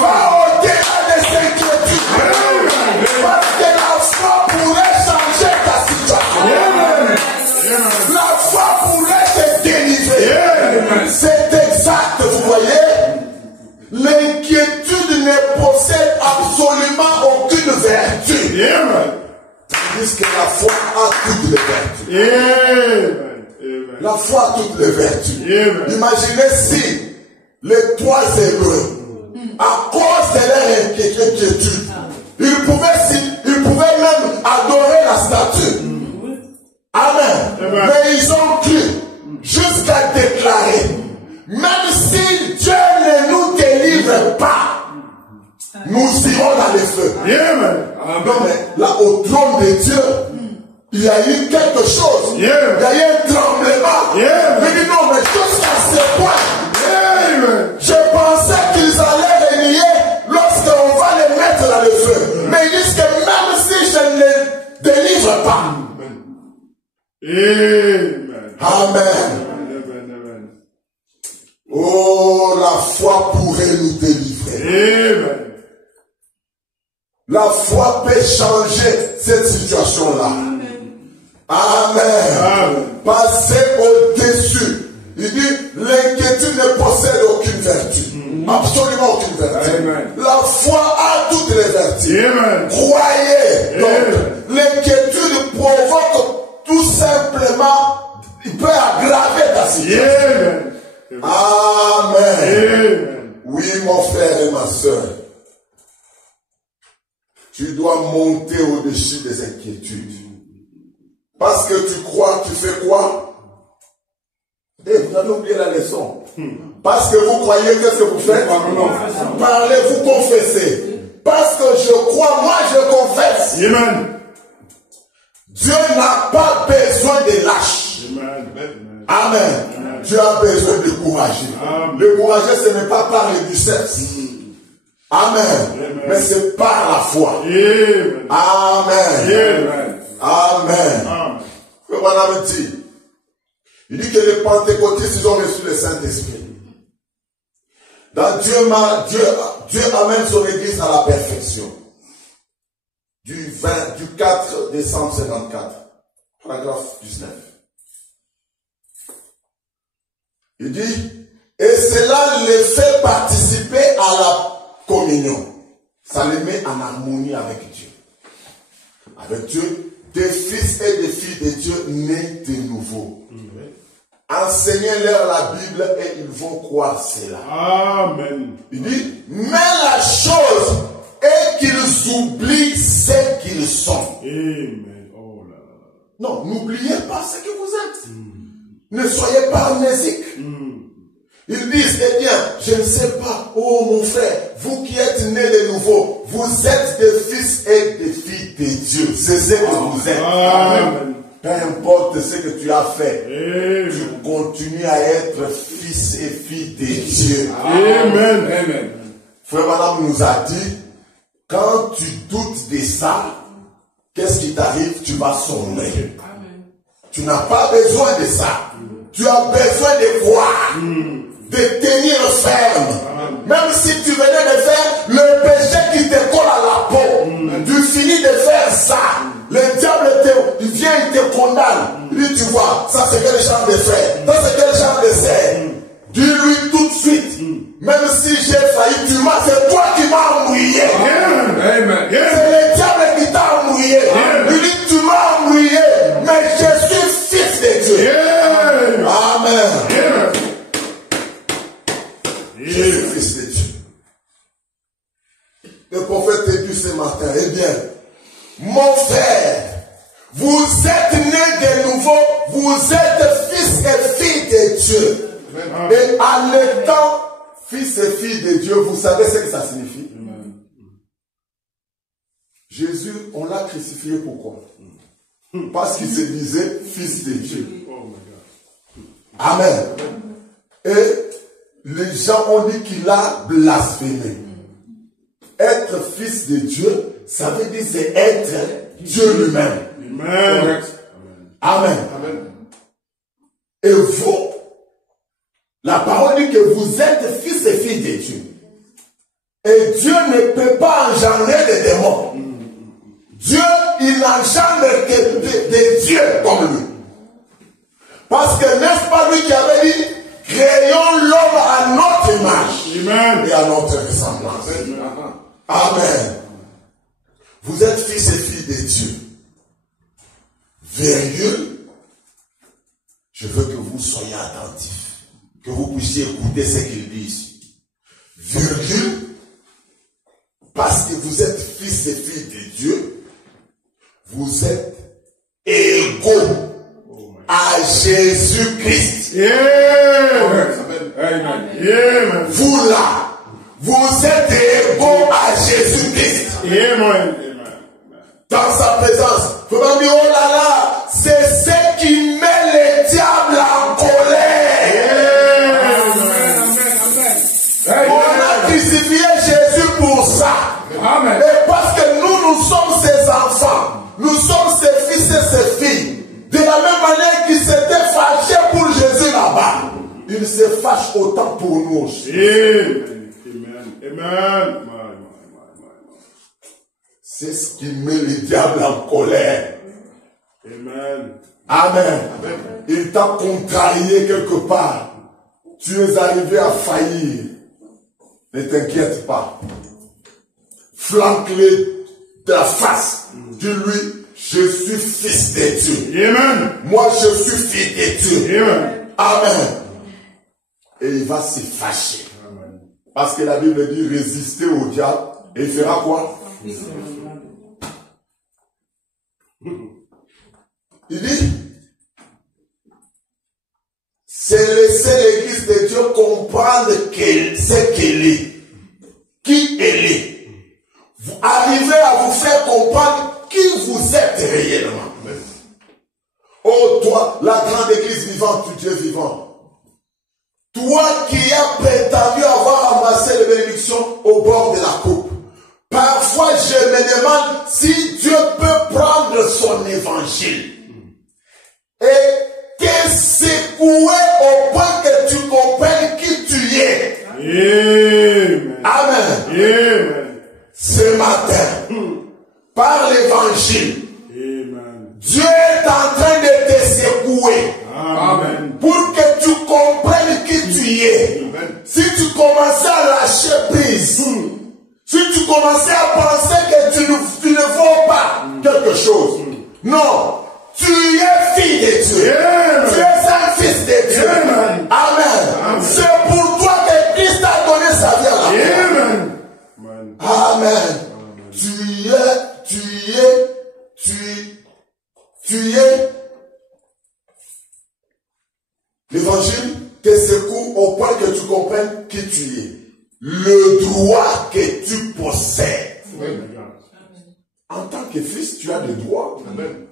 Va au-delà des inquiétudes. Parce que la foi pourrait changer ta situation. La foi pourrait te délivrer. C'est exact, vous voyez. L'inquiétude ne possède absolument aucune vertu. Ils disent que la foi a toutes les vertus. Amen. La foi a toutes les vertus. Amen. Imaginez si les trois Hébreux, à cause de leur inquiétude, ils pouvaient même adorer la statue. Amen. Mais ils ont cru jusqu'à déclarer, même si Dieu ne nous délivre pas, nous irons dans le feu. Amen. Non, mais là, au trône de Dieu, il y a eu quelque chose. Il y a eu un tremblement. Il dit non, mais jusqu'à ce point, je pensais qu'ils allaient renier lorsqu'on va les mettre dans le feu. Mais ils disent que même si je ne les délivre pas. Amen. Oh, la foi pourrait nous délivrer. La foi peut changer cette situation-là. Amen. Passer au-dessus. Il dit, l'inquiétude ne possède aucune vertu. Absolument aucune vertu. La foi a toutes les vertus. Croyez. Donc, l'inquiétude provoque tout simplement, il peut aggraver ta situation. Amen. Oui, mon frère et ma soeur. Tu dois monter au-dessus des inquiétudes. Parce que tu crois, tu fais quoi? Et vous avez oublié la leçon. Parce que vous croyez, qu'est-ce que vous faites? Parlez, vous confessez. Parce que je crois, moi je confesse. Amen. Dieu n'a pas besoin de lâches. Amen. Dieu a besoin de courageux. Le courageux, ce n'est pas par le biceps. Amen. Mais c'est par la foi. Amen. Amen. Amen. Il dit que les pentecôtistes, ils ont reçu le Saint-Esprit. Dieu amène son église à la perfection. Du 4 décembre 54, paragraphe 19. Il dit, et cela les fait participer à la communion. Ça les met en harmonie avec Dieu. Avec Dieu, des fils et des filles de Dieu nés de nouveau. Enseignez-leur la Bible et ils vont croire cela. Amen. Il dit, mais la chose est qu'ils oublient ce qu'ils sont. Amen. Oh là là. Non, n'oubliez pas ce que vous êtes. Ne soyez pas amnésiques. Ils disent, eh bien, je ne sais pas, oh mon frère, vous qui êtes nés de nouveau, vous êtes des fils et des filles de Dieu. C'est ce que vous êtes. Amen. Peu importe ce que tu as fait, tu continues à être fils et fille de Dieu. Amen. Amen. Frère Madame nous a dit, quand tu doutes de ça, qu'est-ce qui t'arrive? Tu vas sombrer. Tu n'as pas besoin de ça. Tu as besoin de croire, de tenir ferme. Même si tu venais de faire le péché qui te colle à la peau, tu finis de faire ça. Le diable il vient, il te condamne. Il dit, tu vois, ça c'est quel genre de frère, ça c'est quel genre de sœur. Dis-lui tout de suite, même si j'ai failli, c'est toi qui m'as embrouillé. Amen. C'est le diable qui t'a embrouillé. Il dit, tu m'as embrouillé, mais je suis fils de Dieu. Amen. Je suis fils de Dieu. Le prophète te dit ce matin, eh bien, mon frère, vous êtes nés de nouveau, vous êtes fils et filles de Dieu. Et en étant fils et filles de Dieu, vous savez ce que ça signifie? Jésus, on l'a crucifié pourquoi? Parce qu'il se disait fils de Dieu. Amen. Et les gens ont dit qu'il a blasphémé. Être fils de Dieu, ça veut dire c'est être Dieu lui-même. Amen. Amen. Et vous, la parole dit que vous êtes fils et filles de Dieu. Et Dieu ne peut pas engendrer des démons. Dieu, il n'engendre que des dieux comme lui. Parce que n'est-ce pas lui qui avait dit, créons l'homme à notre image et à notre ressemblance. Amen. Vous êtes fils et filles de Dieu. virgule, je veux que vous soyez attentifs, que vous puissiez écouter ce qu'il dit ici. Virgule, parce que vous êtes fils et filles de Dieu, vous êtes égaux à Jésus-Christ. Amen. Vous là, vous êtes égaux à Jésus-Christ. Dans sa présence. Faut pas dire, oh là là, c'est ce qui met le diable en colère. On a crucifié Jésus pour ça. Amen. Et parce que nous sommes ses enfants. Nous sommes ses fils et ses filles. De la même manière qu'il s'était fâché pour Jésus là-bas, il se fâche autant pour nous aussi. Amen. C'est ce qui met le diable en colère. Amen. Amen. Il t'a contrarié quelque part. Tu es arrivé à faillir. Ne t'inquiète pas. Flanque-le de la face. Dis-lui, je suis fils de Dieu. Amen. Moi, je suis fils de Dieu. Amen. Amen. Et il va se fâcher. Amen. Parce que la Bible dit résister au diable. Et il fera quoi? Il dit, c'est laisser l'église de Dieu comprendre ce qu'elle est. Qui elle est. Vous arrivez à vous faire comprendre qui vous êtes réellement. Oh toi, la grande église vivante du Dieu vivant. Toi qui as prétendu avoir amassé les bénédictions au bord de la coupe. Parfois je me demande si Dieu peut prendre son évangile et te secouer au point que tu comprennes qui tu es. Amen. Amen. Amen. Ce matin, par l'évangile, Amen. Dieu est en train de te secouer. Amen. Pour que tu comprennes qui tu es. Amen. Si tu commençais à lâcher prise, si tu commençais à penser que tu ne vaux pas quelque chose, non, tu es fille de Dieu. Amen. Tu es un fils de Dieu. Amen. Amen. C'est pour toi que Christ a donné sa vie à la croix. Amen. Amen. Tu es. L'évangile te secoue au point que tu comprennes qui tu es. Le droit que tu possèdes. En tant que fils, tu as des droits. Amen.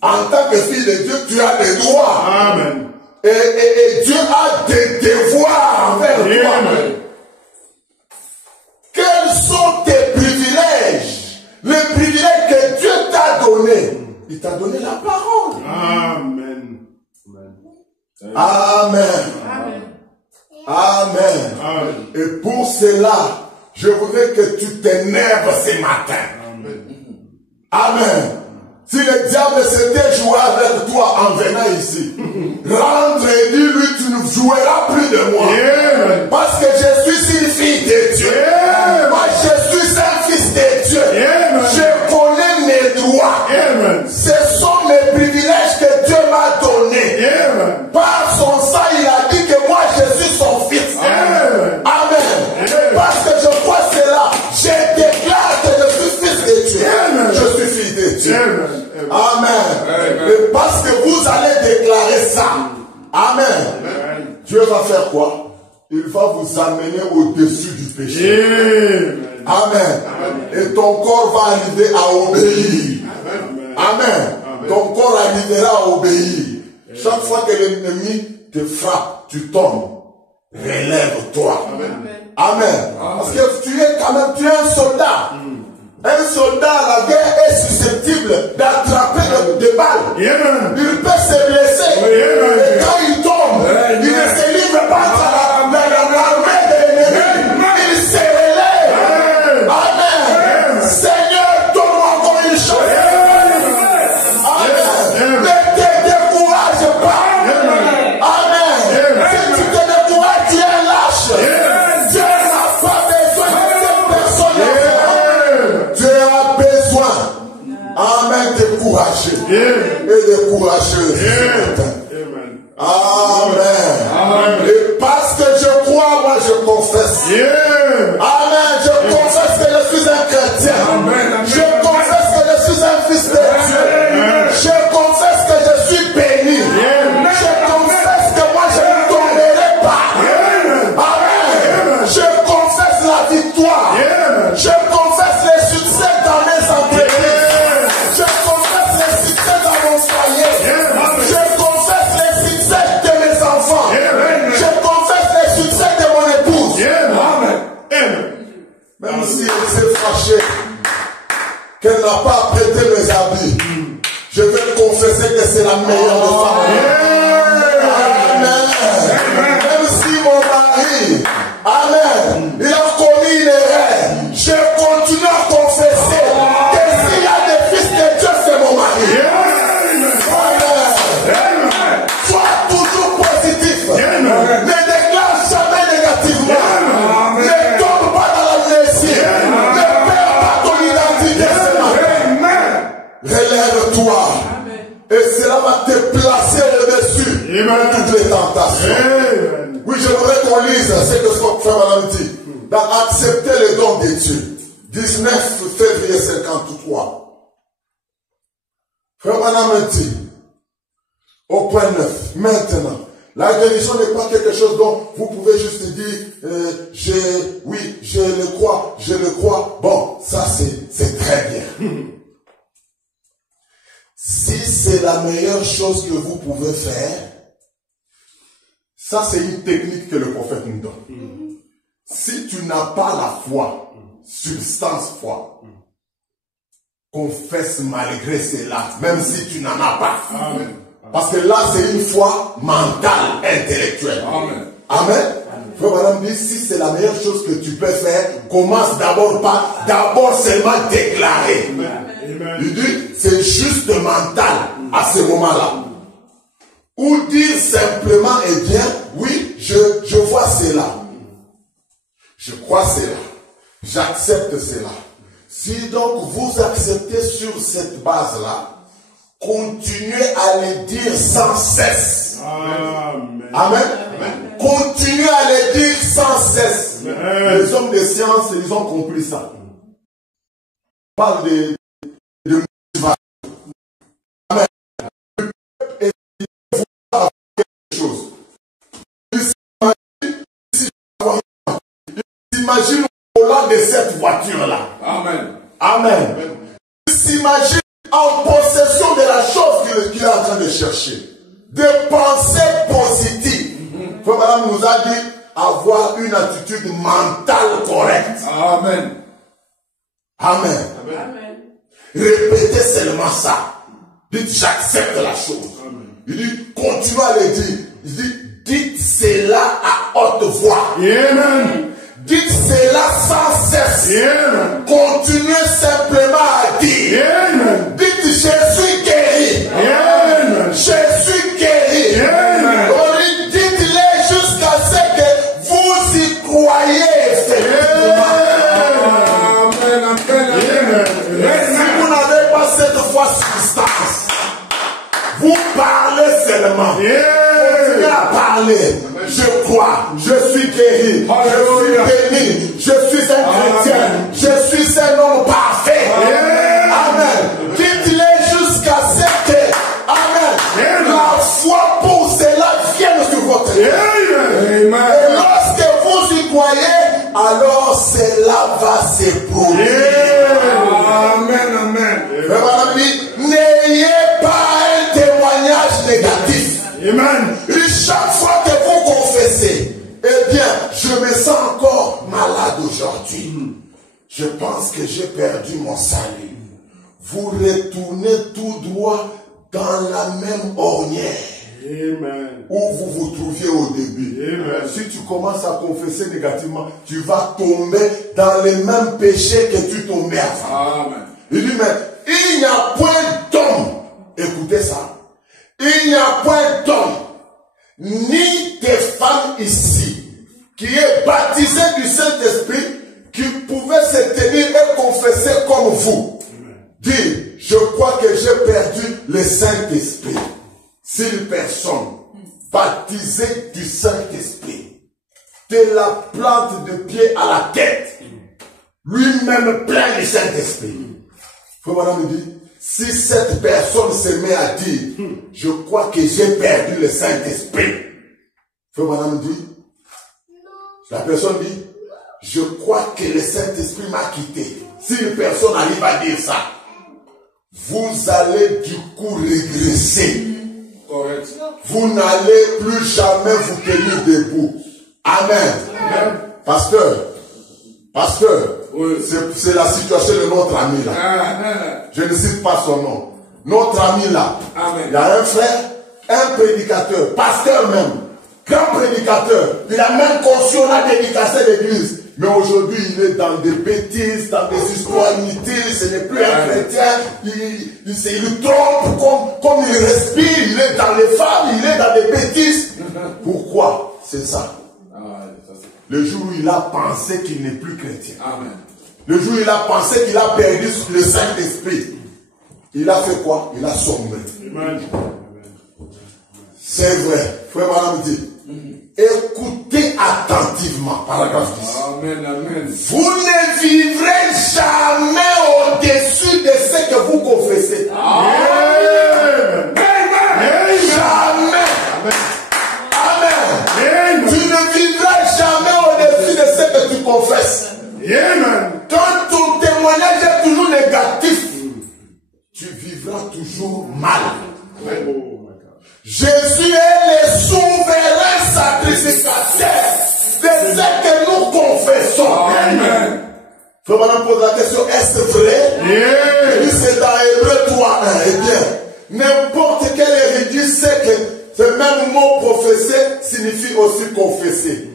En tant que fille de Dieu, tu as des droits. Amen. Et Dieu a des devoirs envers toi. Amen. Quels sont tes privilèges? Les privilèges que Dieu t'a donnés. Il t'a donné la parole. Amen. Amen. Amen. Amen. Amen. Et pour cela, je voudrais que tu t'énerves ce matin. Amen. Si le diable s'était joué avec toi en venant ici, rentre et dis-lui, tu ne joueras plus de moi. Amen. Parce que je suis une fille de Dieu. Amen. Moi, je suis un fils de Dieu. Amen. Je connais mes droits. Amen. Ce sont mes privilèges que Dieu m'a donnés. Amen. Par son sang, il a dit que moi, je suis son fils. Amen. Amen. Amen. Parce que je crois cela, je déclare que je suis fils de Dieu. Amen. Je suis fille de Dieu. Amen. Amen. Amen. Et parce que vous allez déclarer ça. Amen. Amen. Dieu va faire quoi? Il va vous amener au-dessus du péché. Amen. Amen. Et ton corps va arriver à obéir. Amen. Ton corps arrivera à obéir. Chaque fois que l'ennemi te frappe, tu tombes. Relève-toi. Amen. Parce que tu es quand même, tu es un soldat. Un soldat à la guerre est susceptible d'attraper des balles. Amen. Il peut se blesser. Et quand il tombe, il ne se livre pas à l'armée de l'ennemi. Il se relève. Amen. Seigneur, donne-moi encore une chose. Amen. Ne te décourage pas. Amen. Si tu te décourages, tu es un lâche. Dieu n'a pas besoin de cette personne. Dieu a besoin. Amen. de courageux et de courageuses. Amen. Et parce que je crois, moi je confesse. Amen. Je confesse que je suis un chrétien. Je confesse que je suis un fils de Dieu. Je confesse que je suis béni. Je confesse que moi je ne tomberai pas. Amen. Je confesse la victoire. Je confesse les succès dans mes entreprises. Je confesse les succès dans mon foyer. Je confesse les succès de mes enfants. Je confesse les succès de mon épouse. Même si elle s'est fâchée, qu'elle n'a pas prêté mes habits, je vais confesser que c'est la meilleure de femmes. Amen. Même si mon mari, amen, il a commis une erreur, je continue à confesser que s'il y a des fils de Dieu, c'est mon mari. Amen. Sois toujours positif. Ne déclare jamais négativement. Ne tombe pas dans l'amnésie. Ne perds pas ton identité ce matin. Relève-toi. Et cela va te placer au-dessus de toutes les tentations. Oui, j'aimerais qu'on lise ce que Frère Madame dit. Dans accepter les dons de Dieu. 19 février 53. Frère Madame dit, au point 9, maintenant, la guérison n'est pas quelque chose dont vous pouvez juste dire, oui, je le crois. Bon, ça c'est très bien. Si c'est la meilleure chose que vous pouvez faire, ça c'est une technique que le prophète nous donne. Si tu n'as pas la foi, substance foi, confesse malgré cela, même si tu n'en as pas. Amen. Parce que là c'est une foi mentale, intellectuelle. Amen. Amen. Frère Madame dit, si c'est la meilleure chose que tu peux faire, commence d'abord seulement déclarer. Amen. Il dit, c'est juste mental à ce moment-là. Ou dire simplement, eh bien, oui, je vois cela. Je crois cela. J'accepte cela. Si donc vous acceptez sur cette base-là, continuez à le dire sans cesse. Amen. Amen. Amen. Continuez à le dire sans cesse. Amen. Les hommes de science, ils ont compris ça. On parle de motivation. Amen. Le peuple est voir quelque chose. Imagine au volant de cette voiture-là. Amen. Amen. Il s'imagine en possession de la chose qu'il est en train de chercher. Des pensées positives. Frère Madame nous a dit avoir une attitude mentale correcte. Amen. Amen. Amen. Répétez seulement ça. Dites j'accepte la chose. Amen. Il dit continuez à le dire. Il dit dites cela à haute voix. Amen. Dites cela sans cesse. Yeah. Continuez simplement à dire. Yeah. Dites je suis guéri. Yeah. Je suis guéri. Yeah. Dites-le jusqu'à ce que vous y croyez effectivement. Yeah. Si vous n'avez pas cette foi substance, vous parlez seulement. Continuez à parler. Je crois, je suis guéri, je suis béni, je suis un chrétien, je suis un homme parfait. Amen. Dites-le jusqu'à ce que, amen, la foi pour cela vienne sur votre vie. Et lorsque vous y croyez, alors cela va se produire. Amen, amen. Madame dit, n'ayez pas un témoignage négatif. Amen. Et chaque fois que vous confessez, eh bien, je me sens encore malade aujourd'hui. Je pense que j'ai perdu mon salut. Vous retournez tout droit dans la même ornière. Amen. Où vous vous trouviez au début. Amen. Si tu commences à confesser négativement, tu vas tomber dans les mêmes péchés que tu tombais avant. Amen. Il dit, mais il n'y a point d'homme. Écoutez ça. Il n'y a point d'homme, ni de femme ici, qui est baptisé du Saint-Esprit, qui pouvait se tenir et confesser comme vous. Dire, je crois que j'ai perdu le Saint-Esprit. Si une personne baptisée du Saint-Esprit de la plante de pied à la tête, lui-même plein du Saint-Esprit. Frère madame me dit, si cette personne se met à dire, je crois que j'ai perdu le Saint-Esprit. Frère madame me dit, la personne dit, je crois que le Saint-Esprit m'a quitté. Si une personne arrive à dire ça, vous allez du coup régresser. Correct. Vous n'allez plus jamais vous tenir debout. Amen. Amen. Pasteur, Oui. c'est la situation de notre ami là. Je ne cite pas son nom. Notre ami là, Amen. il y a un frère, un prédicateur, pasteur même, grand prédicateur. Il a même conçu, on a dédicacé l'église. Mais aujourd'hui, il est dans des bêtises, dans des histoires inutiles. Ce n'est plus un chrétien. Il trompe comme il respire. Il est dans les femmes, il est dans des bêtises. Pourquoi? C'est ça. Le jour où il a pensé qu'il n'est plus chrétien. Amen. Le jour où il a pensé qu'il a perdu le Saint-Esprit. Il a fait quoi? Il a sombré. Amen. C'est vrai. Frère madame dit. Écoutez attentivement. Paragraphe 10. Amen. Amen. Vous ne vivrez jamais au-dessus de ce que vous confessez. Amen. Amen. Jamais. Amen. Amen. Tu ne vivras jamais au-dessus de ce que tu confesses. Amen. Quand ton témoignage est toujours négatif, tu vivras toujours mal. Oh my God. Jésus est le souverain sacrificateur de ce que nous confessons. Amen. Frère madame pose la question, est-ce vrai? Yeah. Oui, c'est dans Hébreu 3:1. Eh bien, n'importe quel érudit sait que ce même mot professé signifie aussi confesser.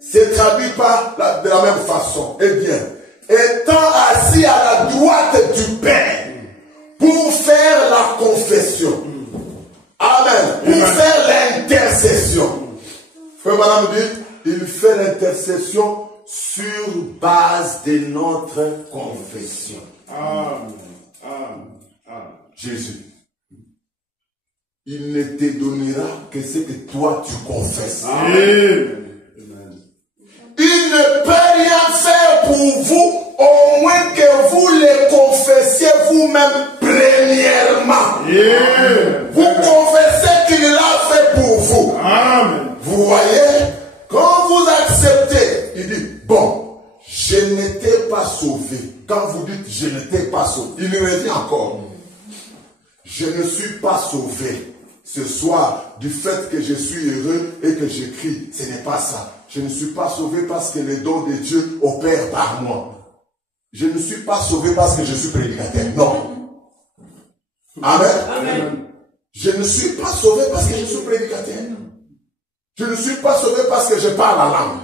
C'est traduit de la même façon. Eh bien, étant assis à la droite du Père pour faire la confession. Amen. Pour faire l'intercession. Frère madame dit, il fait l'intercession sur base de notre confession. Amen. Amen. Amen. Jésus, il ne te donnera que ce que toi tu confesses. Amen. Il ne peut rien faire pour vous au moins que vous le confessiez vous-même premièrement. Yeah. Vous confessez qu'il l'a fait pour vous. Amen. Vous voyez, quand vous acceptez, il dit, bon, je n'étais pas sauvé. Quand vous dites, je n'étais pas sauvé, il revient encore. Je ne suis pas sauvé ce soir du fait que je suis heureux et que je crie. Ce n'est pas ça. Je ne suis pas sauvé parce que les dons de Dieu opèrent par moi. Je ne suis pas sauvé parce que je suis prédicateur. Non. Amen. Amen. Je ne suis pas sauvé parce que je suis prédicateur. Je ne suis pas sauvé parce que je parle la langue.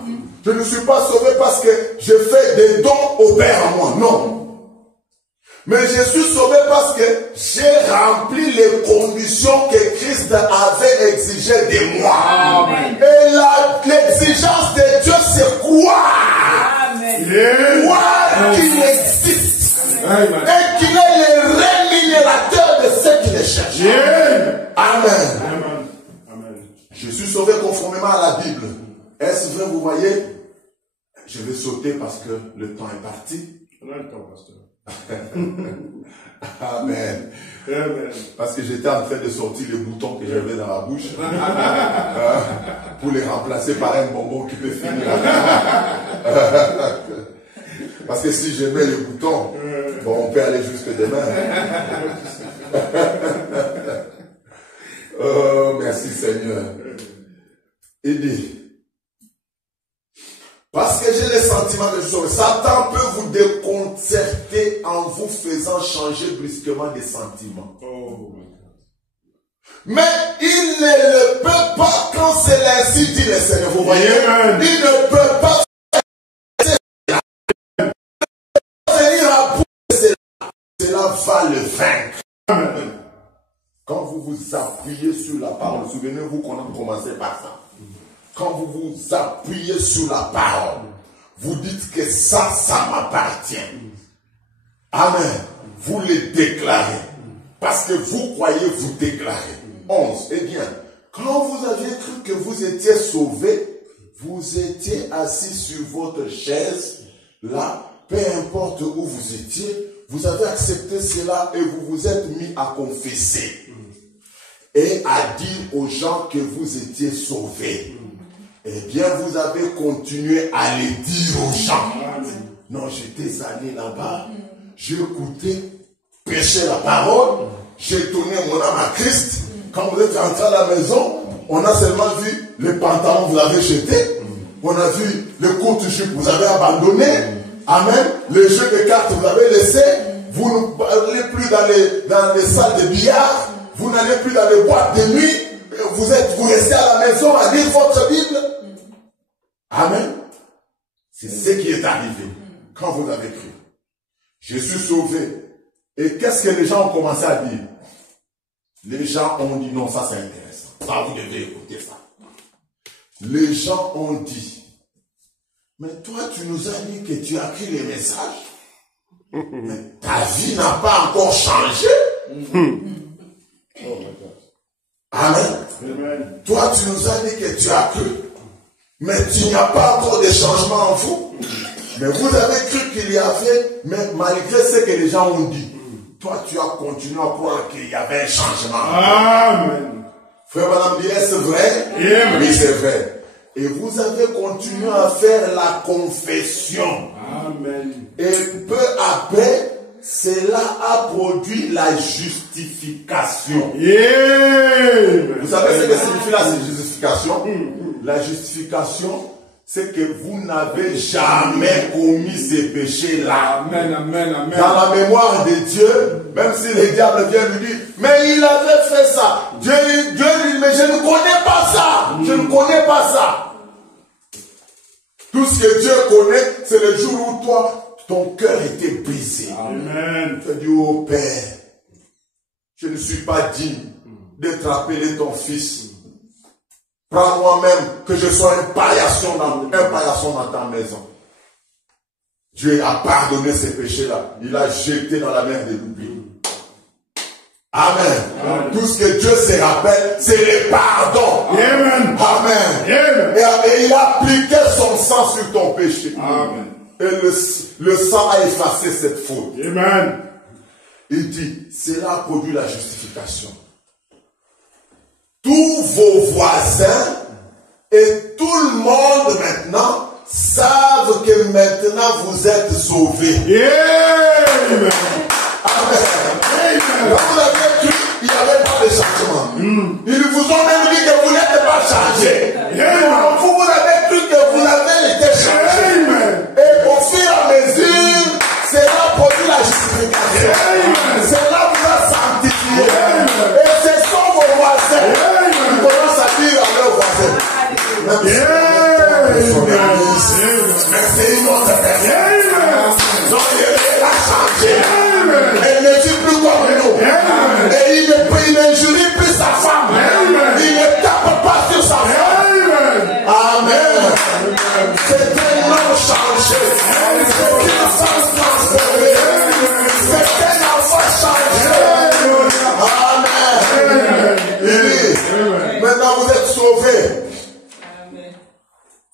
Je ne suis pas sauvé parce que je fais des dons au Père à moi. Non. Mais je suis sauvé parce que j'ai rempli les conditions que Christ avait exigées de moi. Amen. Et l'exigence de Dieu, c'est quoi? Yeah. Croire qu'il existe. Amen. Et qu'il est le rémunérateur de ceux qui le cherchent. Yeah. Amen. Amen. Amen. Je suis sauvé conformément à la Bible. Est-ce vrai, vous voyez? Je vais sauter parce que le temps est parti. On a le temps, pasteur. Amen. Amen. Parce que j'étais en train de sortir les boutons que j'avais dans la bouche pour les remplacer par un bonbon qui peut finir. Parce que si je mets les boutons, bon, on peut aller jusque demain. Oh, merci Seigneur. Il dit, parce que j'ai le sentiment de sauver. Satan peut vous déconcerter en vous faisant changer brusquement des sentiments. Oh. Mais il ne le peut pas quand c'est ainsi dit le Seigneur. Vous voyez? Amen. Il ne peut pas venir à bout de cela. Cela va le vaincre. Amen. Quand vous vous appuyez sur la parole, souvenez-vous qu'on a commencé par ça. Quand vous vous appuyez sur la parole, vous dites que ça m'appartient. Amen. vous les déclarez. Parce que vous croyez, vous déclarez. 11. Eh bien, quand vous aviez cru que vous étiez sauvés, vous étiez assis sur votre chaise, là, peu importe où vous étiez, vous avez accepté cela et vous vous êtes mis à confesser. Et à dire aux gens que vous étiez sauvés. Eh bien, vous avez continué à les dire aux gens. Non, j'étais allé là-bas, j'ai écouté, prêché la parole, j'ai donné mon âme à Christ. Quand vous êtes rentré à la maison, on a seulement vu les pantalons, vous l'avez jeté. On a vu les courtes jupes, vous avez abandonné. Amen. Les jeux de cartes, vous avez laissé. Vous n'allez plus dans les salles de billard. Vous n'allez plus dans les boîtes de nuit. Vous restez à la maison à lire votre Bible. Amen. C'est ce qui est arrivé quand vous avez cru. Je suis sauvé. Et qu'est-ce que les gens ont commencé à dire? Les gens ont dit non, ça c'est intéressant. Ça, vous devez écouter ça. Les gens ont dit, mais toi tu nous as dit que tu as pris les messages. Mais ta vie n'a pas encore changé. Amen. Amen. Toi tu nous as dit que tu as cru. Mais tu n'y a pas encore de changement en vous. Mais vous avez cru qu'il y avait, mais malgré ce que les gens ont dit, toi tu as continué à croire qu'il y avait un changement. Amen. Frère, madame, dit, est-ce vrai? Amen. Oui, c'est vrai. Et vous avez continué à faire la confession. Amen. Et peu après, cela a produit la justification. Amen. Vous savez ce que signifie la justification? La justification, c'est que vous n'avez jamais commis ces péchés-là. Amen, amen, amen. Dans la mémoire de Dieu, même si le diable vient lui dire, mais il avait fait ça. Dieu lui, mais je ne connais pas ça. Je ne connais pas ça. Tout ce que Dieu connaît, c'est le jour où toi, ton cœur était brisé. Amen. Tu as dit, oh Père, je ne suis pas digne d'être appelé ton fils. Prends moi-même que je sois un paillasson dans ta maison. Dieu a pardonné ces péchés-là. Il a jeté dans la mer de l'oubli. Amen. Amen. Tout ce que Dieu se rappelle, c'est le pardon. Amen. Amen. Amen. Et il a appliqué son sang sur ton péché. Amen. Et le sang a effacé cette faute. Amen. Il dit, cela a produit la justification. Tous vos voisins et tout le monde maintenant savent que maintenant vous êtes sauvés. Amen. Amen. Quand vous avez cru, il n'y avait pas de changement. Ils vous ont même dit que vous n'êtes pas changé. Vous avez cru que vous avez été changé. Et au fur et à mesure, cela produit la justification. Cela vous a sanctifié. Et ce sont vos voisins qui commencent à dire à leurs voisins. Merci notre Père. Donc il a changé. Elle ne dit plus comme nous. Et il n'injurie plus sa femme. Il ne tape pas sur sa femme. Amen. C'est un homme changé. C'est une femme transformée. C'est un enfant changé. Amen. Il dit, maintenant vous êtes sauvés.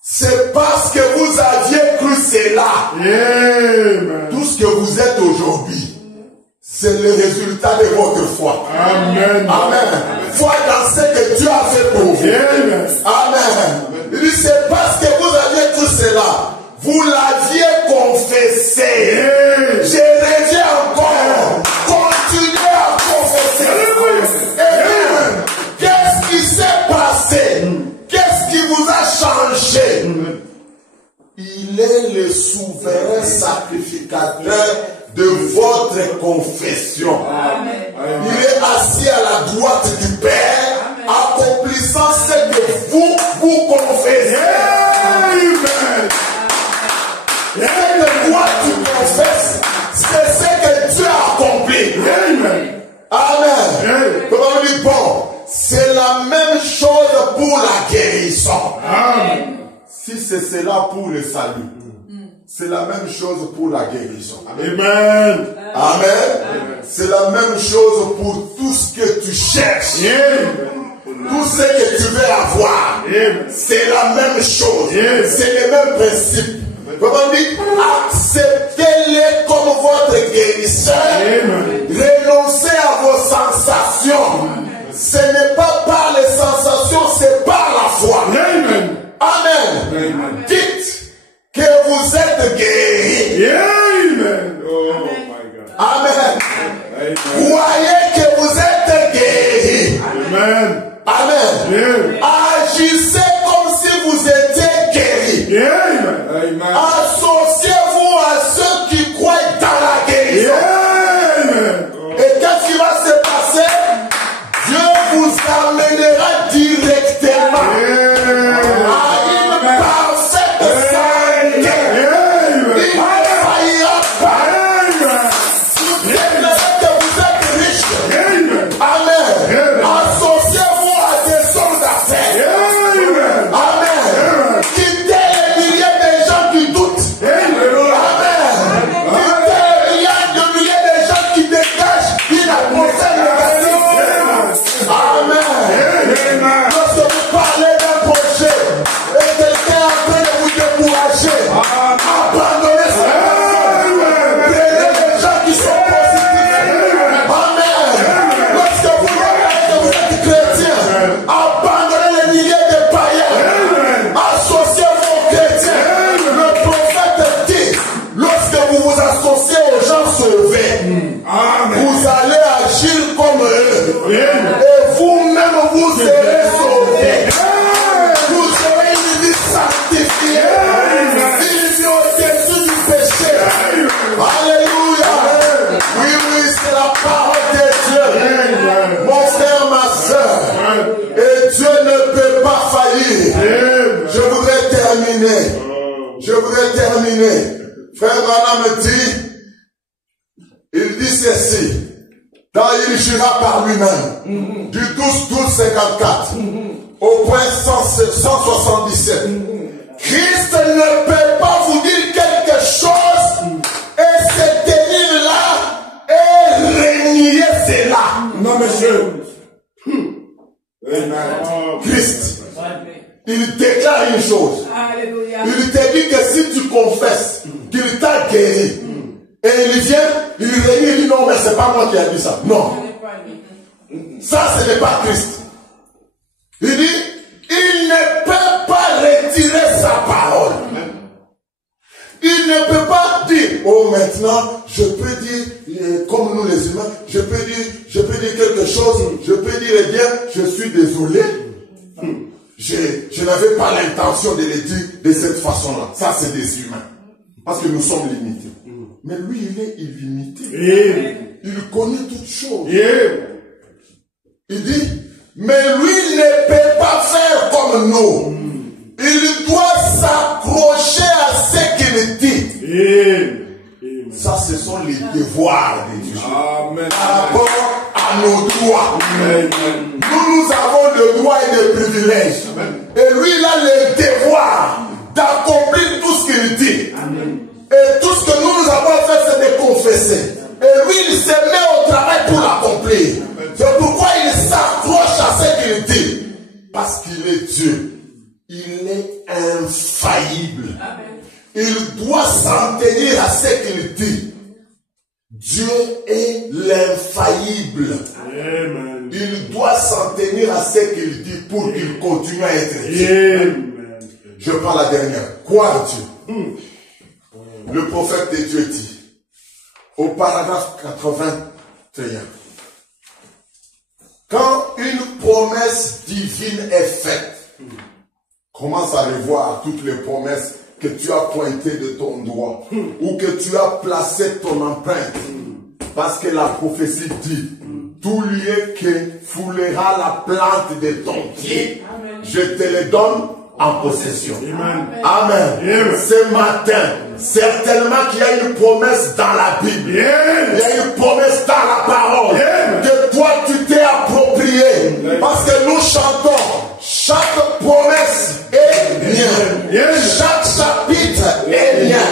C'est parce que vous aviez cru cela. Amen. Tout ce que vous êtes aujourd'hui, c'est le résultat de votre foi. Amen. Amen. Foi dans ce que Dieu a fait pour vous. Amen. Amen. Il dit, c'est parce que vous aviez cru cela. Vous l'aviez confessé. Je reviens encore. Continuez à confesser. Amen. Qu'est-ce qui s'est passé? Qu'est-ce qui vous a changé? Il est le souverain sacrificateur de votre confession. Amen. Il est assis à la droite du Père, accomplissant ce que vous confessez. Amen. Ce que toi tu confesses, c'est ce que Dieu a accompli. Amen. Amen. Comment on dit, bon, c'est la même chose pour la guérison. Amen. Si c'est cela pour le salut, C'est la même chose pour la guérison. Amen. Amen. C'est la même chose pour tout ce que tu cherches. Tout ce que tu veux avoir. C'est la même chose. C'est le même principe. Comment dire? Acceptez-les comme votre guérisseur. Renoncez à vos sensations. Ce n'est pas par les sensations, c'est par la foi. Amen. Dites que vous êtes guéris. Amen. Oh my God. Amen. Croyez que vous êtes guéris. Amen. Amen. Agissez comme si vous étiez guéris. Amen. Associez-vous à ceux qui croient dans la guérison. Amen. Et qu'est-ce qui va se passer? Dieu vous amènera directement à une parfaite santé. Il ne faillira pas. Déclarez que vous êtes riche. Amen. Associez-vous à des hommes d'affaires. Amen. Quittez les milliers de gens qui doutent. Amen. Quittez les milliers de gens qui dégagent une atmosphère négative. Amen. Lorsque vous parlez d'un projet et quelqu'un est en train de vous décourager, abandonnez ça. Prenez les gens qui sont positifs. Amen. Lorsque vous regardez que vous êtes chrétien, abandonnez les milliers de païens. Associez-vous aux chrétiens. Le prophète dit, lorsque vous vous associez aux gens sauvés, vous allez agir comme eux. Et vous-même vous serez sauvés. Vous aurez une vie sanctifiée. Une vie au-dessus du péché. Alléluia. Oui, c'est la parole de Dieu. Mon frère, ma soeur. Et Dieu ne peut pas faillir. Je voudrais terminer. Frère Branham me dit, il dit ceci. Dans il jura par lui-même, du 12-12-54, au point 177. Christ ne peut pas vous dire quelque chose et se tenir là et renier cela. Non, monsieur. Christ, il déclare une chose. Il te dit que si tu confesses qu'il t'a guéri, et il vient, il renie, il dit non, mais c'est pas moi qui ai dit ça. Non. Ça, ce n'est pas Christ. Il dit, il ne peut pas retirer sa parole. Il ne peut pas dire, oh maintenant, je peux dire, comme nous les humains, je peux dire quelque chose, je peux dire, eh bien, je suis désolé. Je n'avais pas l'intention de le dire de cette façon-là. Ça, c'est des humains. Parce que nous sommes limités. Mais lui, il est illimité. Il connaît toutes choses. Il dit, mais lui ne peut pas faire comme nous. Il doit s'accrocher à ce qu'il dit. Ça, ce sont les devoirs de Dieu. Par rapport à nos droits. Nous avons le droit et le privilège. Et lui, il a le devoir d'accomplir tout ce qu'il dit. Et tout ce que nous avons fait, c'est de confesser. Et lui, il se met au travail pour l'accomplir. C'est pourquoi il s'accroche à ce qu'il dit. Parce qu'il est Dieu. Il est infaillible. Il doit s'en tenir à ce qu'il dit. Dieu est l'infaillible. Il doit s'en tenir à ce qu'il dit pour qu'il continue à être Dieu. Je prends la dernière. Quoi Dieu? Le prophète de Dieu dit, au paragraphe 81, quand une promesse divine est faite, commence à revoir toutes les promesses que tu as pointées de ton doigt, ou que tu as placé ton empreinte, parce que la prophétie dit, tout lieu que foulera la plante de ton pied, je te le donne en possession. Amen. Ce matin, certainement qu'il y a une promesse dans la Bible. Il y a une promesse dans la parole que toi tu t'es approprié. Parce que nous chantons, chaque promesse est bien. Chaque chapitre est bien.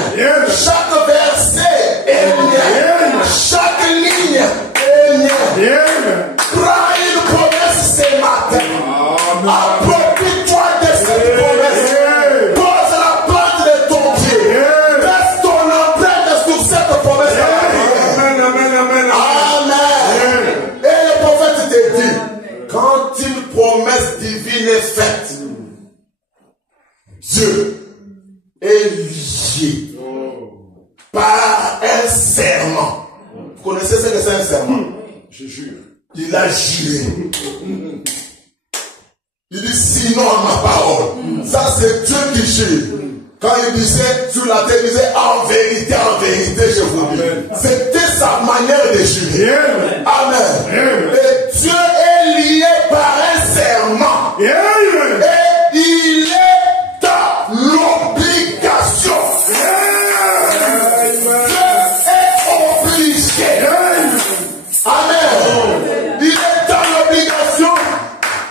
doctrine est faite, Dieu est lié par un serment. Vous connaissez ce que c'est un serment? Je jure. Il a juré. Il dit sinon à ma parole. Ça c'est Dieu qui jure. Quand il disait sur la terre, il disait en vérité, je vous dis. C'était sa manière de jurer. Amen. Et Dieu est lié par un serment. Et il est dans l'obligation. Dieu est obligé. Amen. Il est dans l'obligation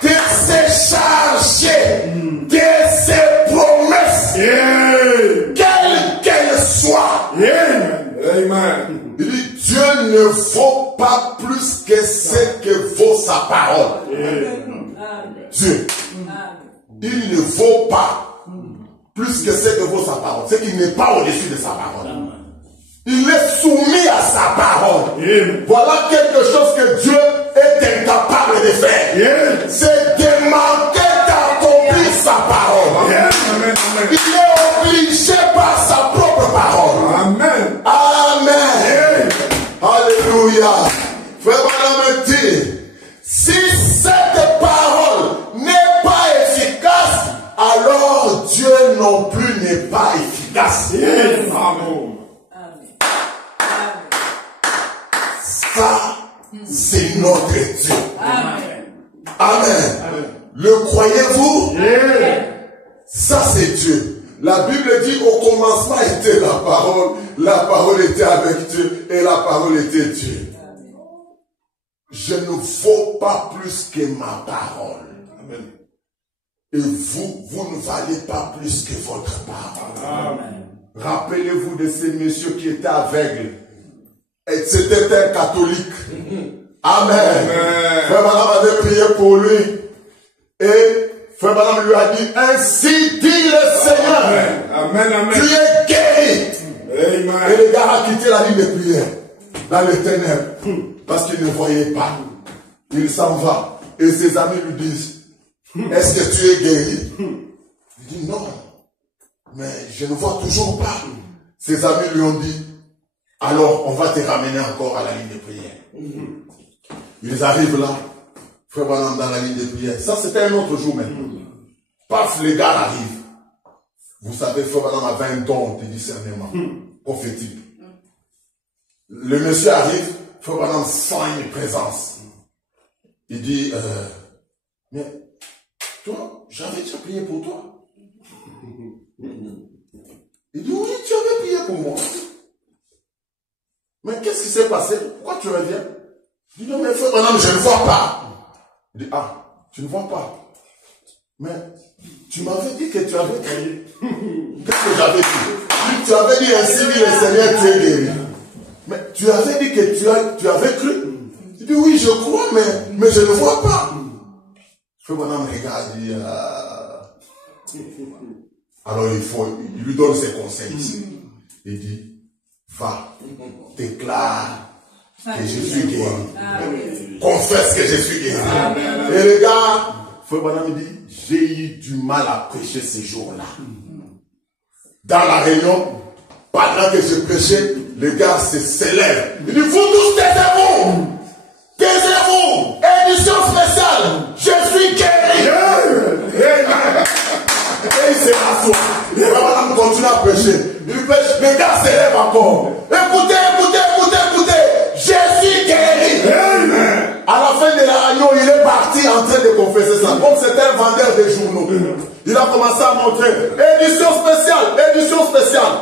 de se charger de ses promesses. Quelle qu'elle soit. Amen. Il dit Dieu ne vaut pas plus que ce que vaut sa parole. Dieu. Il ne vaut pas plus que ce que vaut sa parole. C'est qu'il n'est pas au-dessus de sa parole. Il est soumis à sa parole. Voilà quelque chose que Dieu est incapable de faire. C'est de manquer d'accomplir sa parole. Il est obligé par sa propre parole. Amen. Amen. Alléluia. Frère Madame dit, si cette parole n'est pas efficace, alors Dieu non plus n'est pas efficace. Amen. Ça, c'est notre Dieu. Amen. Amen. Le croyez-vous? Ça, c'est Dieu. La Bible dit au commencement était la parole était avec Dieu et la parole était Dieu. Je ne vaux pas plus que ma parole. Amen. Et vous ne valez pas plus que votre parole. Amen. Rappelez-vous de ces messieurs qui étaient aveugles. Et c'était un catholique. Amen. Frère Madame avait prié pour lui. Et Frère Madame lui a dit, ainsi dit le Seigneur. Amen. Amen. Tu es guéri. Amen. Et le gars a quitté la ligne de prière dans les ténèbres parce qu'il ne voyait pas. Il s'en va. Et ses amis lui disent, est-ce que tu es guéri? Il dit non. Mais je ne vois toujours pas. Ses amis lui ont dit, alors on va te ramener encore à la ligne de prière. Ils arrivent là. Frère Branham dans la ligne de prière. Ça, c'était un autre jour même. Paf, les gars arrivent. Vous savez, Frère Branham a 20 dons de discernement prophétique. Le monsieur arrive, Frère Branham sent une présence. Il dit, mais toi, j'avais déjà prié pour toi. Il dit, oui, tu avais prié pour moi. Mais qu'est-ce qui s'est passé? Pourquoi tu reviens? Il dit, non, mais Frère Branham, je ne vois pas. Il dit, ah, tu ne vois pas. Mais tu m'avais dit que tu avais prié. Qu'est-ce que j'avais dit? Tu avais dit ainsi, dit le Seigneur, tu es guéri. Mais tu avais dit que tu avais cru. Il dit, oui, je crois, mais je ne vois pas. Frère Branham regarde, il dit, alors il lui donne ses conseils ici. Il dit, va, déclare que je suis guéri. Confesse que je suis guéri. Et le gars, Frère Branham dit, j'ai eu du mal à prêcher ces jours-là. Dans la réunion, pendant que je prêchais, le gars se s'élève. Il dit, vous tous taisez-vous. Taisez-vous. Édition spéciale. Je suis guéri. Et il se rassoit. Et Frère Branham continue à prêcher. Il prêche, le gars s'élève encore. Écoutez. Je suis guéri. Amen. À la fin de la réunion, il est parti en train de confesser ça. Comme c'était un vendeur de journaux. Il a commencé à montrer édition spéciale.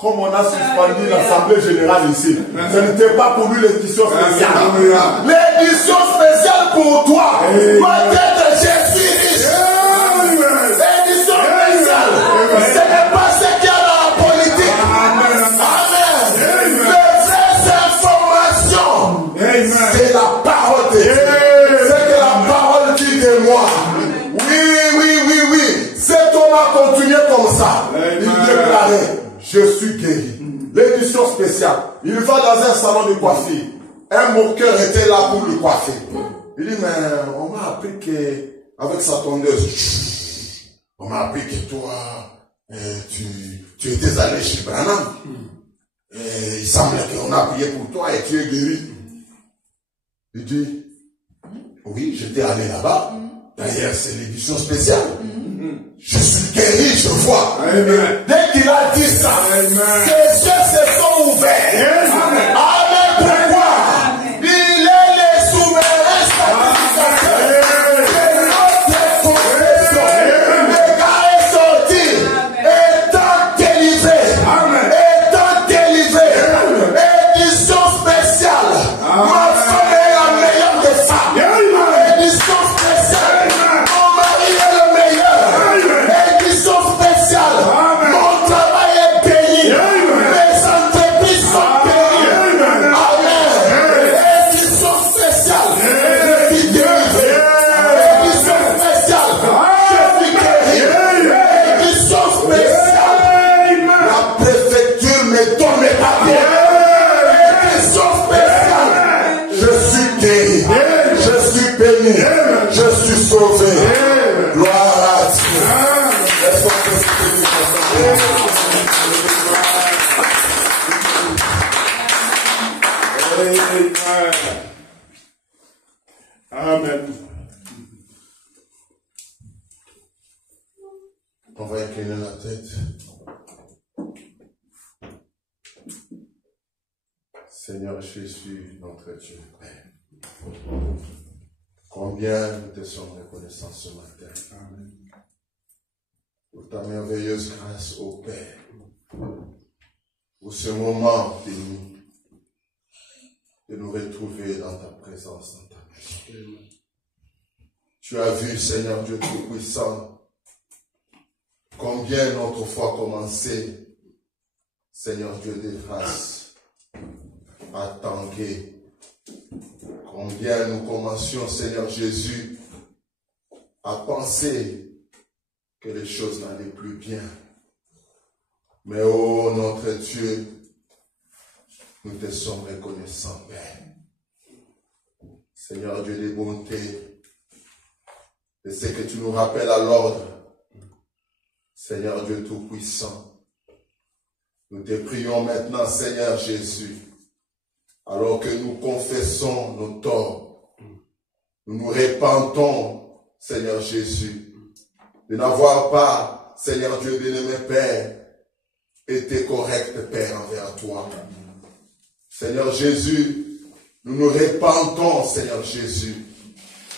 Comme on a suspendu l'Assemblée Générale ici, ce n'était pas pour lui l'édition spéciale. L'édition spéciale pour toi doit être Jésus riche. Édition spéciale. Ce n'est pas ce qu'il y a dans la politique. Amen. Les vraies informations, c'est la parole de Dieu. C'est que la parole dit de moi. Oui. Cet homme a continué comme ça. Il déclarait, je suis guéri. L'édition spéciale. Il va dans un salon de coiffure. Un moqueur était là pour le coiffer. Il dit, mais on m'a appris que avec sa tondeuse. On m'a appris que toi, tu étais allé chez Branham. Et il semble qu'on a prié pour toi et tu es guéri. Il dit, oui, j'étais allé là-bas. D'ailleurs, c'est l'édition spéciale. Je suis guéri, je vois. Amen. Dès qu'il a dit ça, ses yeux se sont ouverts. Amen. Amen. Pourquoi? Il est le souverain sacrificateur de notre confession. Le gars est sorti, étant délivré. Amen. Étant délivré. Édition spéciale. Ma femme est la meilleure des femmes. Édition spéciale. Mon mari est le meilleur. Édition spéciale. Mon travail est béni. Mes entreprises sont bénies. Amen. Édition spéciale. Je suis délivré. Édition spéciale. Je suis guéri. Édition spéciale. La préfecture me donne mes papiers. Édition spéciale. Je suis guéri. Je suis béni. Je suis sauvé. Gloire à Dieu. Est-ce qu'on peut se bénir Amen. Amen. On va incliner la tête. Seigneur Jésus, notre Dieu, combien nous te sommes reconnaissants ce matin. Amen. Pour ta merveilleuse grâce au Père. Pour ce moment béni de nous retrouver dans ta présence, dans ta maison. Tu as vu, Seigneur Dieu Tout-Puissant, combien notre foi commençait, Seigneur Dieu des grâces, à tanguer. Combien nous commencions, Seigneur Jésus, à penser que les choses n'allaient plus bien. Mais oh notre Dieu, nous te sommes reconnaissants, Père. Seigneur Dieu des bontés, de ce que tu nous rappelles à l'ordre. Seigneur Dieu Tout-Puissant, nous te prions maintenant, Seigneur Jésus, alors que nous confessons nos torts, nous nous répentons, Seigneur Jésus, de n'avoir pas, Seigneur Dieu bien-aimé Père, été correct, Père, envers toi. Seigneur Jésus, nous nous répentons, Seigneur Jésus,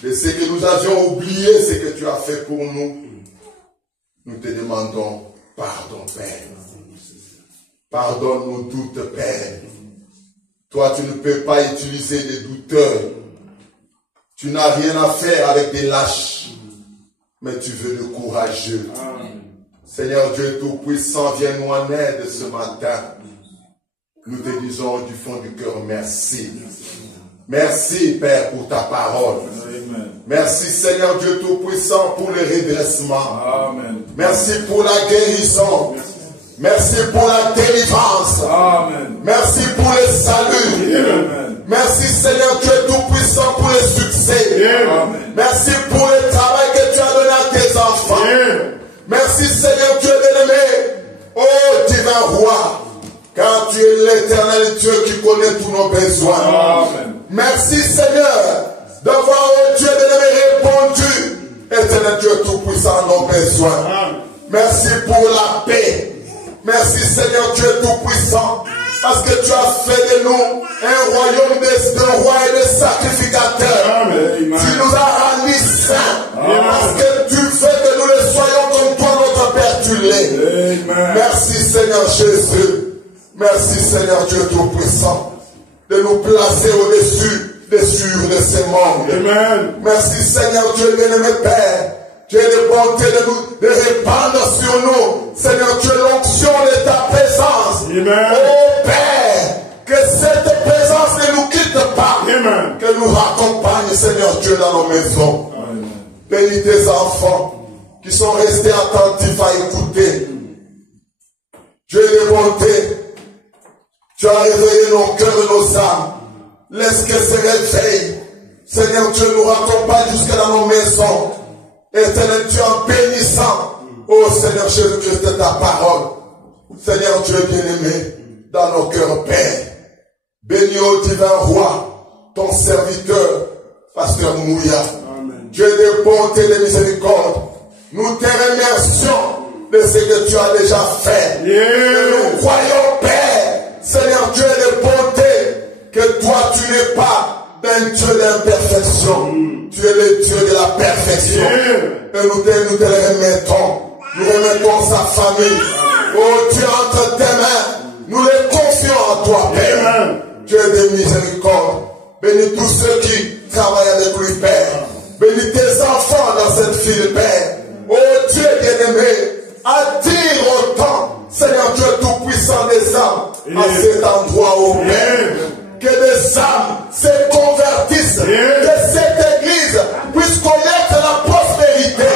de ce que nous avions oublié, ce que tu as fait pour nous. Nous te demandons pardon, Père. Pardonne-nous toutes, Père. Toi, tu ne peux pas utiliser des douteurs. Tu n'as rien à faire avec des lâches. Mais tu veux le courageux. Seigneur Dieu Tout-Puissant, viens nous en aide ce matin. Nous te disons du fond du cœur merci. Merci, Père, pour ta parole. Merci, Seigneur Dieu Tout-Puissant, pour le redressement. Amen. Merci pour la guérison. Merci pour la délivrance. Amen. Merci pour le salut. Amen. Merci, Seigneur Dieu Tout-Puissant, pour le succès. Amen. Merci pour le travail que tu as donné à tes enfants. Merci, Seigneur Dieu bien-aimé. Oh, divin roi. Car tu es l'éternel Dieu qui connaît tous nos besoins. Amen. Merci, Seigneur, d'avoir, oh Dieu bien-aimé, répondu, éternel Dieu Tout-Puissant, à nos besoins. Amen. Merci pour la paix. Merci, Seigneur Dieu Tout-Puissant, parce que tu as fait de nous un royaume de rois et de sacrificateurs. Amen. Tu nous as rendus saints. Parce que tu fais que nous le soyons comme toi, notre Père, tu l'es. Amen. Merci, Seigneur Jésus. Merci, Seigneur Dieu Tout-Puissant, de nous placer au-dessus des cieux de ce monde. Amen. Merci, Seigneur Dieu bien-aimé Père. Tu es de bonté de répandre sur nous, Seigneur Dieu, l'onction de ta présence. Amen. Oh Père, que cette présence ne nous quitte pas. Amen. Que nous raccompagne, Seigneur Dieu, dans nos maisons. Amen. Bénis tes enfants qui sont restés attentifs à écouter. Dieu de bonté, tu as réveillé nos cœurs et nos âmes. Laisse que se réveille. Seigneur Dieu nous raccompagne jusqu'à dans nos maisons. Éternel Dieu, en bénissant, ô Seigneur Jésus-Christ, ta parole. Seigneur Dieu bien-aimé, dans nos cœurs, Père. Bénis au divin roi, ton serviteur, Pasteur Mouya. Dieu de bonté et de miséricorde. Nous te remercions de ce que tu as déjà fait. Et nous croyons, Père, Seigneur Dieu de bonté, que toi tu n'es pas un Dieu d'imperfection. Tu es le Dieu de la perfection. Et nous te remettons. Nous remettons sa famille. Oh Dieu, entre tes mains, nous les confions en toi, Père. Dieu de miséricorde. Bénis tous ceux qui travaillent avec lui, Père. Bénis tes enfants dans cette ville, Père. Oh Dieu bien-aimé, attire autant, Seigneur Dieu tout-puissant, des âmes à cet endroit, oh Père. Que des âmes se convertissent, que cette église puisse connaître la prospérité,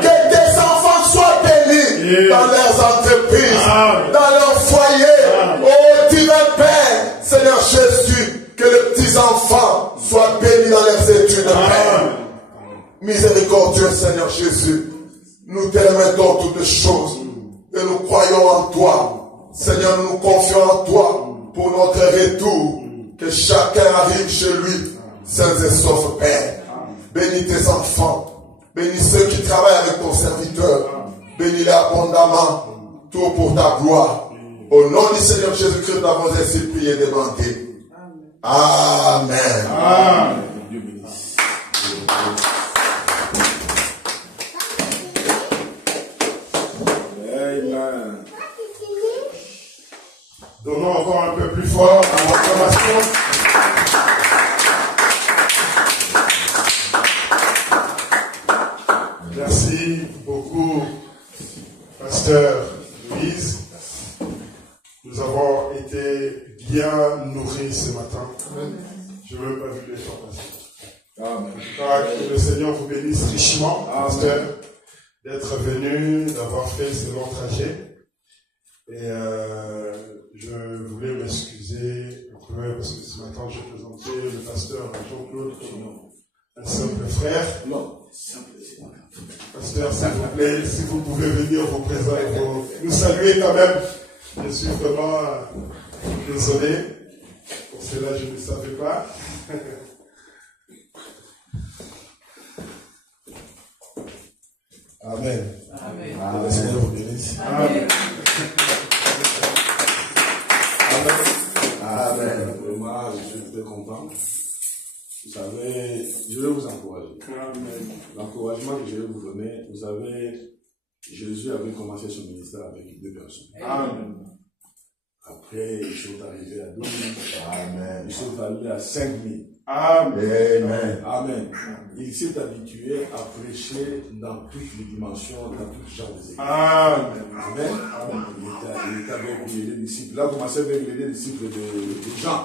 que des enfants soient bénis dans leurs entreprises, dans leurs foyers. Oh divin Père, Seigneur Jésus, que les petits enfants soient bénis dans leurs études, Père. Miséricordieux Seigneur Jésus, nous te remettons toutes les choses et nous croyons en toi. Seigneur, nous nous confions en toi pour notre retour. Que chacun arrive chez lui, sains et saufs, Père. Bénis tes enfants. Bénis ceux qui travaillent avec ton serviteur. Bénis-les abondamment. Tout pour ta gloire. Au nom du Seigneur Jésus-Christ, nous avons ainsi prié et demandé. Amen. Amen. Dieu bénisse. Amen. Donnons encore un peu plus fort à l'acclamation. Merci beaucoup, Pasteur Louise. Nous avons été bien nourris ce matin. Je ne veux pas vu les gens passer. Amen. Que le Seigneur vous bénisse richement, Pasteur, d'être venu, d'avoir fait ce long trajet. Et je voulais m'excuser un peu parce que ce matin j'ai présenté le pasteur Jean-Claude comme un simple frère. Non, simple. Pasteur, s'il vous plaît, si vous pouvez venir vous présenter, nous saluer quand même. Je suis vraiment désolé. Pour cela, je ne savais pas. Amen. Amen. Que le Seigneur vous bénisse. Amen. Amen. Vraiment, je suis très content. Vous savez, je vais vous encourager. Amen. L'encouragement que je vais vous donner, vous savez, Jésus avait commencé son ministère avec 2 personnes. Amen. Après, ils sont arrivés à 2 000. Amen. Ils sont allés à 5 000. Amen. Amen. Il s'est habitué à prêcher dans toutes les dimensions, dans toutes genres d'églises. Amen. Amen. Il était avec les disciples. Il a commencé avec les disciples de Jean.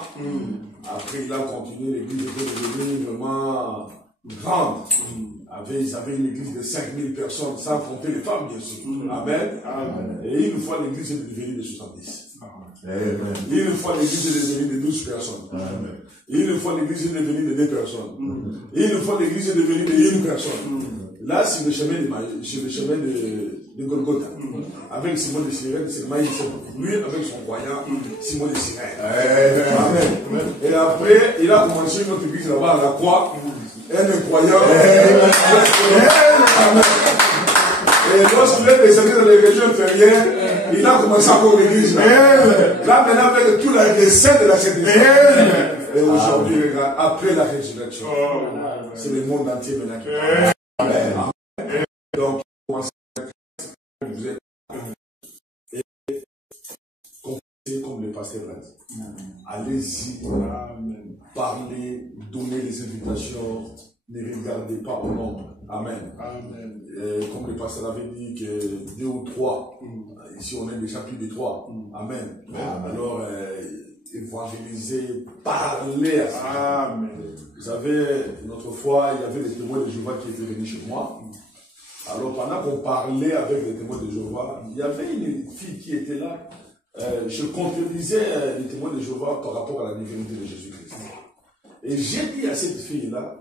Après, il a continué, l'église était devenue vraiment grande. Ils avaient une église de 5 000 personnes, sans compter les femmes, bien sûr. Amen. Amen. Et une fois, l'église est devenue de 70. Amen. Une fois, l'église est devenue de 12 personnes. Amen. Une fois, l'église est devenue de 2 personnes. Une fois, l'église est devenue de 1 personne. Là, c'est le chemin de Golgotha. Avec Simon de Cyrène, c'est Maïs. Lui, avec son croyant, Simon de Cyrène. Amen. Et après, il a commencé notre église là-bas à la croix. Un incroyant. Amen. Et lorsqu'il est descendu dans les régions inférieures, il a commencé encore l'église. Là, maintenant, avec tout les saints de la Sainte-Église. Et aujourd'hui, regarde, après la résurrection, c'est le monde entier maintenant. Amen. Donc, commencez à vous êtes et confessez comme le pasteur l'a dit. Allez-y, parlez, donnez les invitations, ne regardez pas au nombre. Amen. Amen. Comme le pasteur avait dit que 2 ou 3, ici on est déjà plus de 3. Amen. Alors, évangéliser, parler à ça. Amen. Vous savez, une autre fois, il y avait des témoins de Jéhovah qui étaient venus chez moi. Alors, pendant qu'on parlait avec les témoins de Jéhovah, il y avait une fille qui était là. Je contredisais les témoins de Jéhovah par rapport à la divinité de Jésus-Christ. Et j'ai dit à cette fille-là,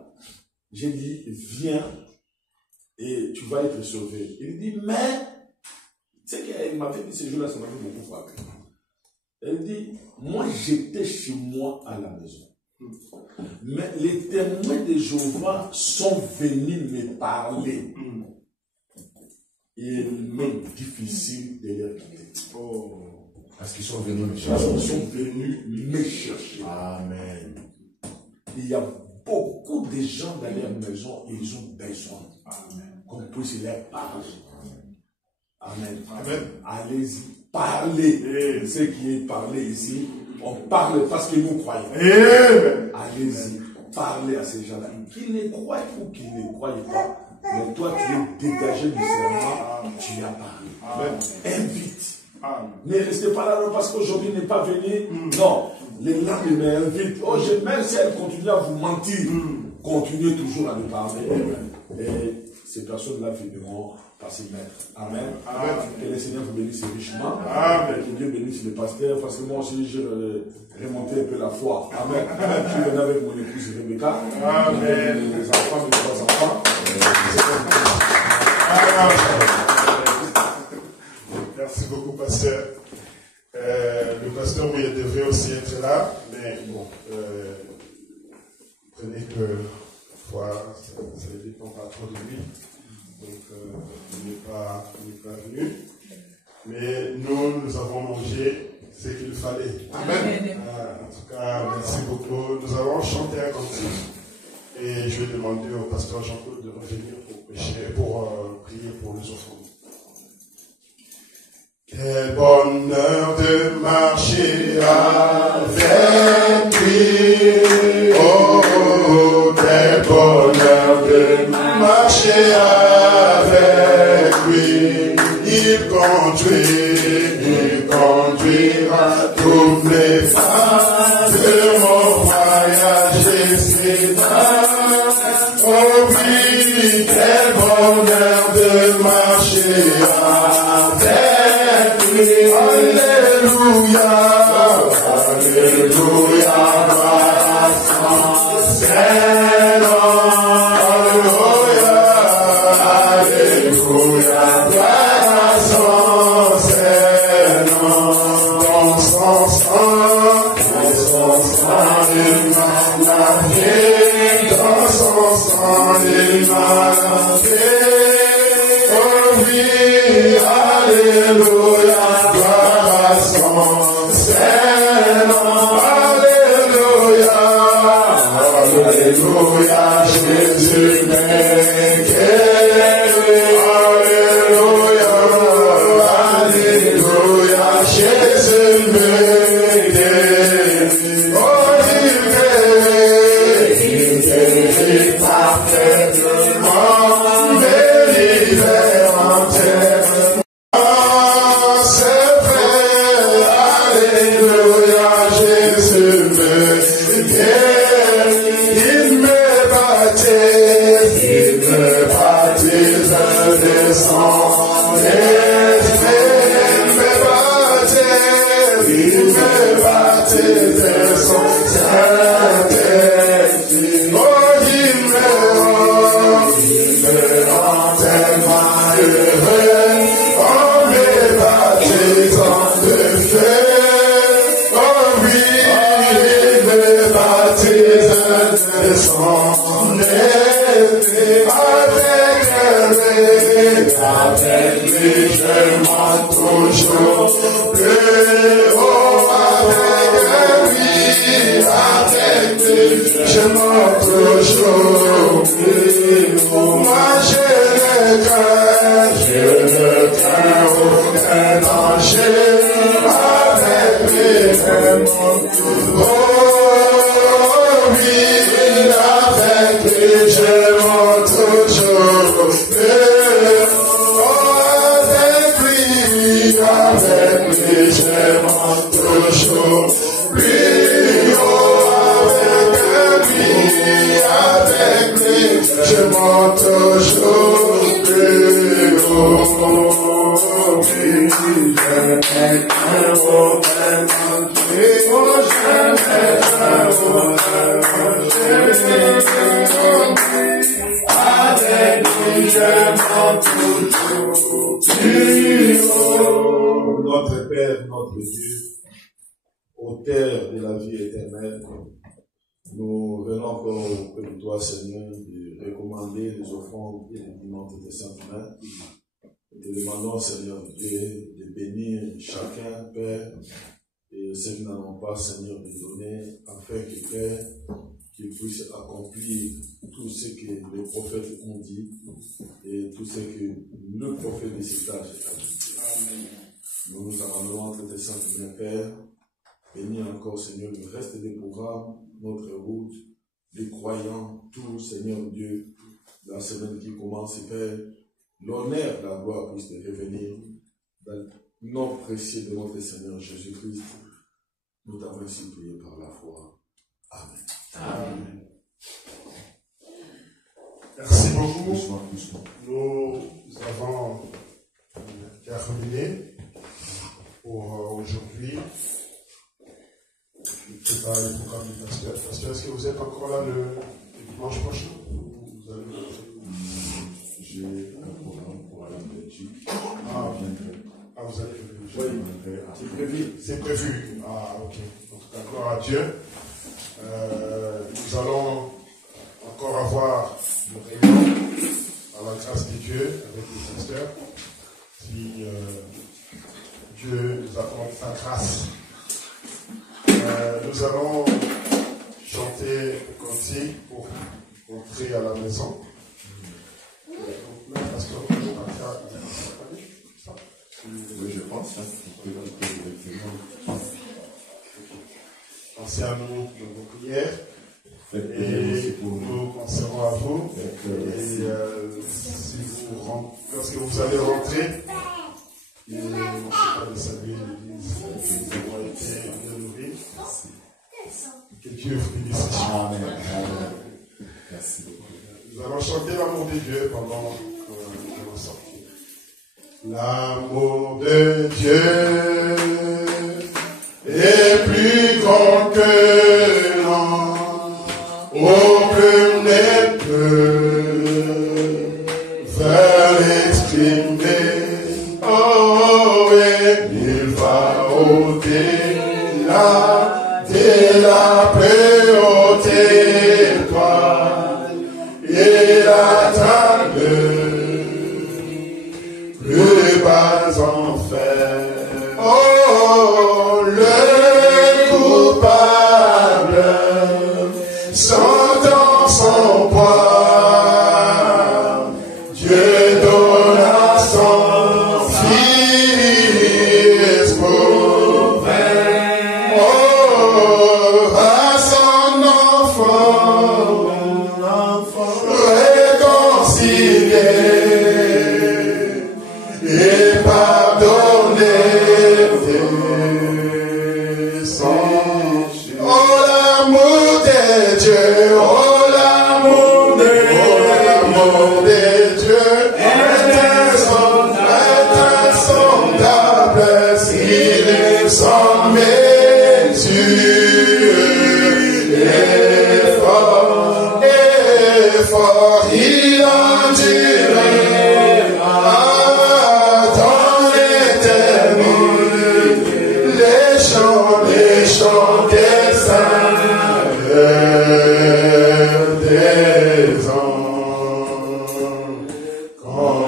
j'ai dit, viens et tu vas être sauvé. Il dit, mais, tu sais qu'il m'avait dit ce jour-là, ça m'a fait beaucoup frappé. Elle dit, moi j'étais chez moi à la maison. Mais les témoins de Jéhovah sont venus me parler. Il m'est difficile de les quitter. Oh. Parce qu'ils sont venus me chercher. Ils sont venus me chercher. Amen. Il y a beaucoup de gens dans leur maison et ils ont besoin qu'on puisse leur parler. Amen. Amen. Allez-y, parlez. Ce qui est parlé ici, on parle parce que nous croyons. Allez-y, parlez à ces gens-là. Qu'ils ne croient ou qu'ils ne croient pas, mais toi tu es dégagé du serment, tu as parlé. Invite. Ne restez pas là parce qu'aujourd'hui n'est pas venu. Non, les lendemains invitent. Oh, même si elle continue à vous mentir, continuez toujours à nous parler. Et ces personnes-là finiront par s'y mettre. Amen. Amen. Que le Seigneur vous bénisse richement. Amen. Que Dieu bénisse le pasteur. Parce que moi aussi, j'ai remonté un peu la foi. Amen. Je suis venu avec mon épouse Rebecca. Amen. Les enfants, mes trois enfants. Merci beaucoup, pasteur. Le pasteur, oui, il devrait aussi être là, mais bon, prenez que fois, ça ne dépend pas trop de lui, donc il n'est pas venu. Mais nous avons mangé ce qu'il fallait. Amen. En tout cas, merci beaucoup. Nous avons chanté un cantique et je vais demander au pasteur Jean-Claude de revenir pour prier pour les enfants. Quel bonheur de marcher avec lui. Oh, quel bonheur de marcher avec lui. Il conduira toutes les phases de mon voyage estivale. Oh oui, quel bonheur de marcher avec. Alléluia, Alléluia, Seigneur, Alléluia, Seigneur, dans son sang, il m'a lavé, dans son sang, il m'a lavé, oh oui, Alléluia. Alléluia, Jésus m'est guéri. Alléluia, Alléluia, Jésus m'est guéri. Oh, il guérit parfaitement, délivre entièrement. C'est vrai, Alléluia, Jésus m'est guéri. Avec lui, je monte toujours plus haut. Avec lui, je monte toujours plus haut. Moi, je ne crains aucun danger. Avec lui, je monte toujours haut. Oui, avec lui, je monte toujours plus. Avec lui, je monte toujours plus haut. Avec lui, je monte toujours plus haut. Oui, je n'ai qu'un aucun danger. Oh, je n'ai qu'un aucun danger. Avec lui, je Père notre Dieu, auteur de la vie éternelle, nous venons encore auprès de toi, Seigneur, de recommander les offrandes et les piments de tes saintes mains. Nous te demandons, Seigneur Dieu, de bénir chacun, Père, et ceux qui n'en ont pas, Seigneur, de donner, afin que, Père, qu'ils puissent accomplir tout ce que les prophètes ont dit et tout ce que le prophète de cet âge a dit. Amen. Nous nous abandonnons entre tes saintes mains, Père. Bénis encore, Seigneur, le reste des programmes, notre route, les croyants, tout, Seigneur Dieu, la semaine qui commence, Père, l'honneur, la gloire puisse te revenir dans le nom précieux de notre Seigneur Jésus-Christ. Nous t'avons ainsi prié par la foi. Amen. Amen. Merci beaucoup. Nous avons terminé pour aujourd'hui. Je ne sais pas le programme du pasteur. Pasteur, est-ce que vous êtes encore là le dimanche prochain? Vous allez J'ai un programme pour aller en Belgique. Vous allez Oui, c'est prévu. C'est prévu. Ah, ok. Donc, d'accord à Dieu. Nous allons encore avoir une réunion à la grâce de Dieu avec les pasteurs. Si Dieu nous accorde sa grâce. Nous allons chanter le cantique pour rentrer à la maison. Oui, je pense. Pensez à nous dans vos prières. Et nous penserons à vous. Et lorsque vous allez rentrer, et on ne peut pas le saluer, l'église aura été bien nourrie. Que Dieu vous bénisse. Amen. Merci beaucoup. Nous allons chanter l'amour de Dieu pendant qu'on va sortir. L'amour de Dieu est plus grand que l'homme, aucun ne peut faire l'exprimer. Oh, et il va au-delà de la plus haute étoile, et atteint le bas enfer. Oh, le coupable sentant son poids, Dieu donna son Fils pour à son enfant réconcilié et pardonné des sons. Oh, l'amour de Dieu, oh, l'amour de Dieu est insondable, s'il est sans mesure, et fort, il endurera dans l'éternité les chants des saints des anges. Quand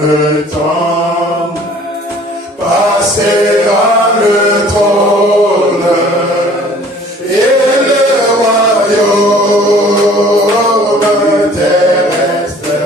le temps passera, le trône et le royaume terrestre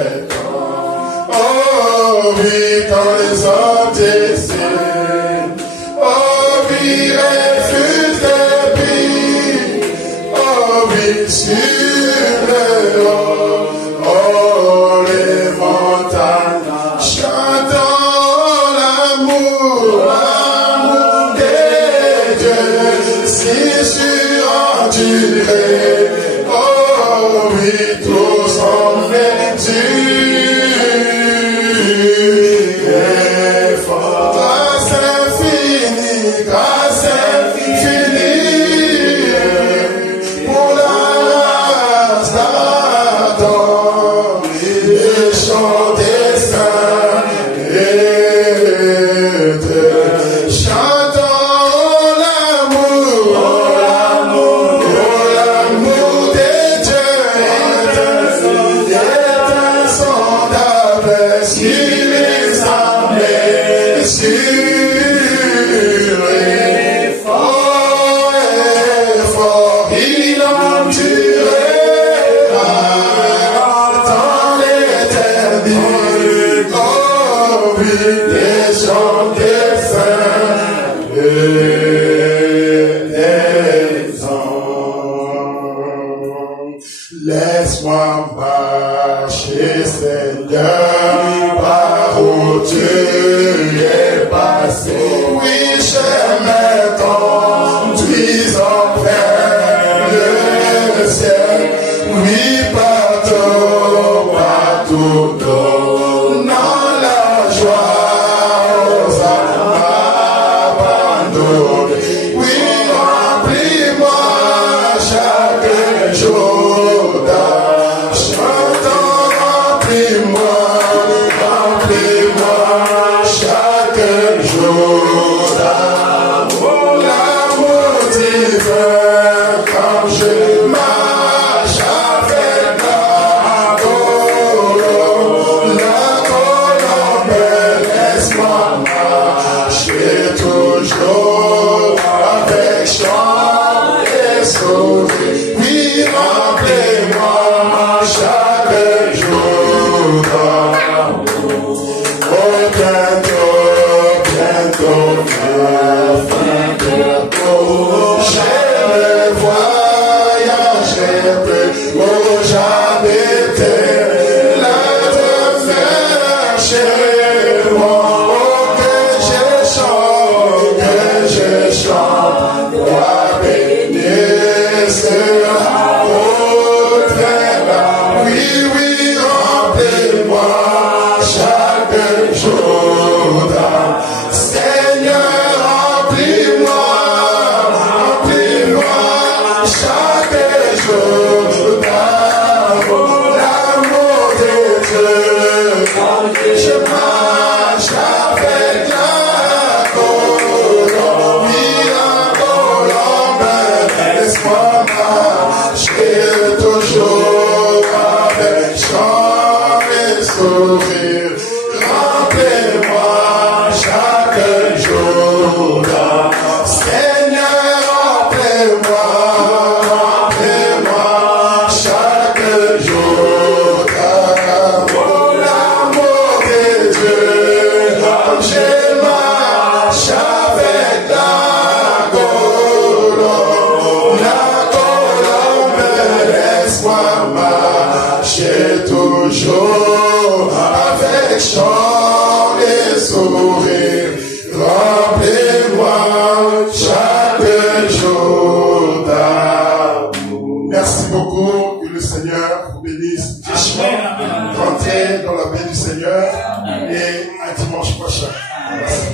marché, Seigneur, par où tu es passé. Oui, chemin conduisant vers le ciel. Oui, partout, partout, donnant la joie aux âmes abandonnées. Oui, remplis-moi chaque jour d'âme. Chantant, remplis-moi chaque jour d'âme. Oh, l'amour divin, quand je marche avec la colombe, laisse-moi marcher toujours avec chant et sourire. Oui, remplis-moi chaque jour d'amour. Oh, bientôt, bientôt, j'aimerais voyager plus, oh, j'habitais la demeure chez moi. Oh, que je chante, toi bénir sera au-delà. Oui, oui, remplis-moi chaque jour d'âme. Seigneur, remplis-moi chaque jour d'âme. L'amour de Dieu, je marche avec la colombe. Oui, la colombe, laisse-moi marcher toujours avec chant et sourire. Remplis-moi chaque jour d'âme. Seigneur, remplis-moi chaque jour d'âme. Oh, l'amour de Dieu, comme je marche avec la colombe, laisse-moi marcher toujours avec chant et sourire. Remplis-moi chaque jour d'amour. Merci beaucoup. Que le Seigneur vous bénisse richement. Rentrez dans la paix du Seigneur et à dimanche prochain. Merci.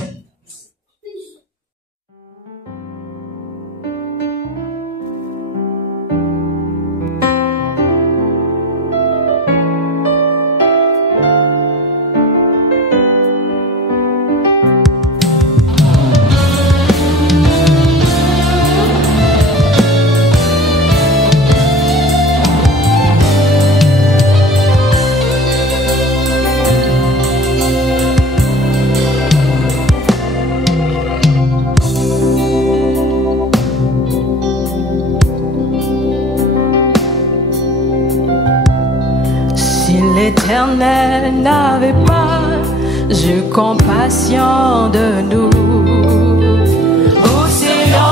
L'Éternel n'avait pas eu compassion de nous. Où serions-nous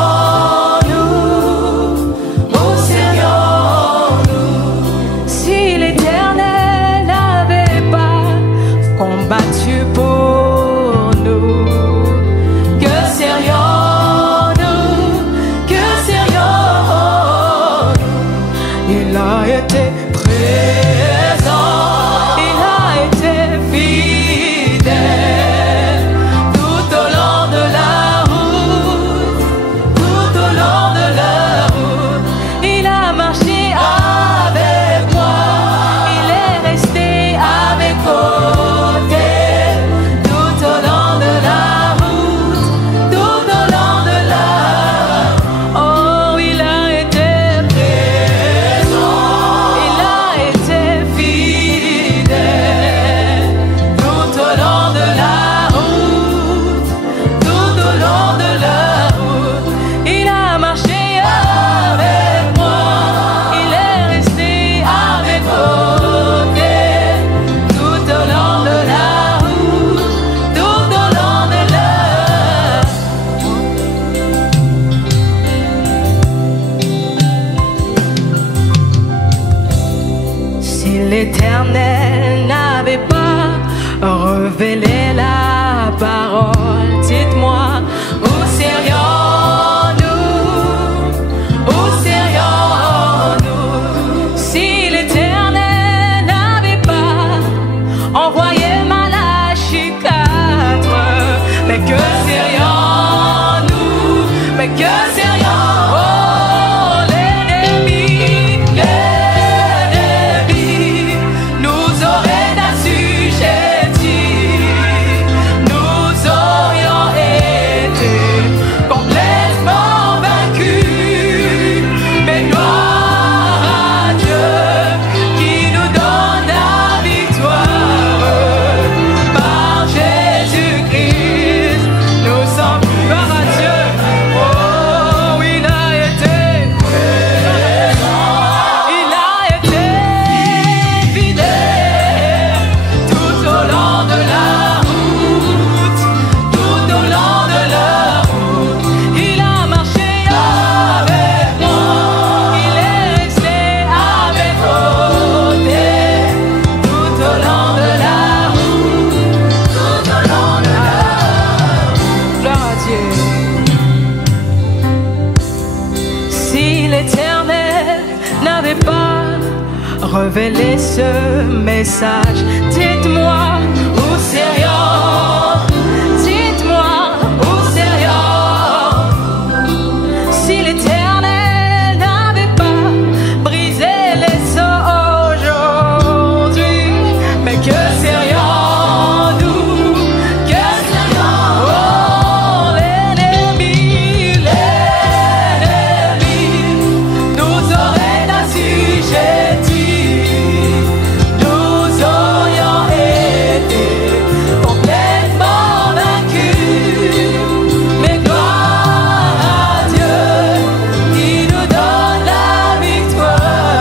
si l'Éternel n'avait pas combattu pour nous? Que serions-nous? Il a été présent. Il a été fidèle tout au long de révéler la parole. Dites-moi, où serions-nous? Où serions-nous si l'Éternel n'avait pas envoyé Malachie 4? Mais que serions-nous? Mais que serions-nous? Oh, l'ennemi nous aurait assujettis. Nous aurions été complètement vaincus. Mais gloire à Dieu qui nous donne la victoire. Par Jésus-Christ, nous sommes gloire à Dieu. Oh, il a été présent. Il a été fidèle tout au long de la route. Tout au long de la route, il a marché avec moi. Il est resté à mes côtés. Tout au long de la route. Tout au long de la route. Gloire à Dieu. Si l'Éternel n'avait pas révélé ce message, dites-moi, où serions? Dites-moi, où serions? Si l'Éternel n'avait pas brisé les seaux aujourd'hui, mais que serions-nous? Que serions-nous? Oh, l'ennemi nous aurait assujettis. Nous aurions été complètement vaincus. Mais gloire à Dieu qui nous donne la victoire.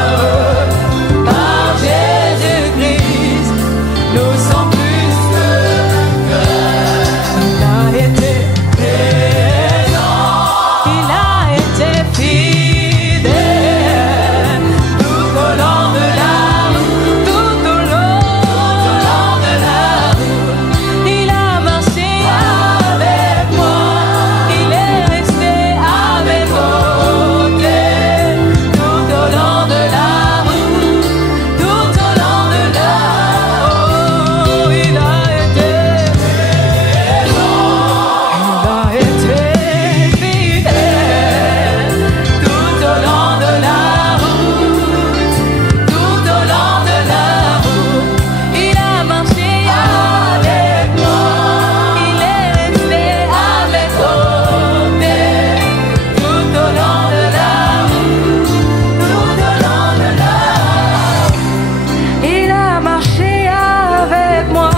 Par Jésus-Christ, nous sommes plus que vainqueurs. Il a été présent. Il a été fidèle tout au long de la route. Tout au long de la route, il a marché avec moi. Il est resté à mes côtés. Tout au long de la route. Tout au long de la route, il a été présent. Il a été fidèle tout au long de la route. Tout au long de la route, il a marché avec moi. Il est resté à mes côtés. Tout au long de la route. Tout au long de la route, il a marché avec moi.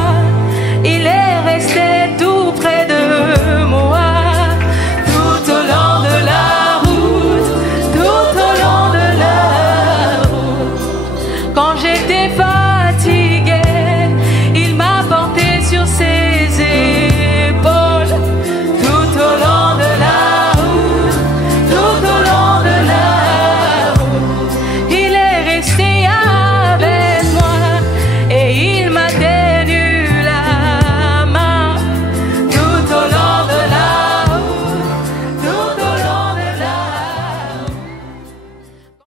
Il est resté tout près de moi. Tout au long de la route. Tout au long de la route. Quand j'étais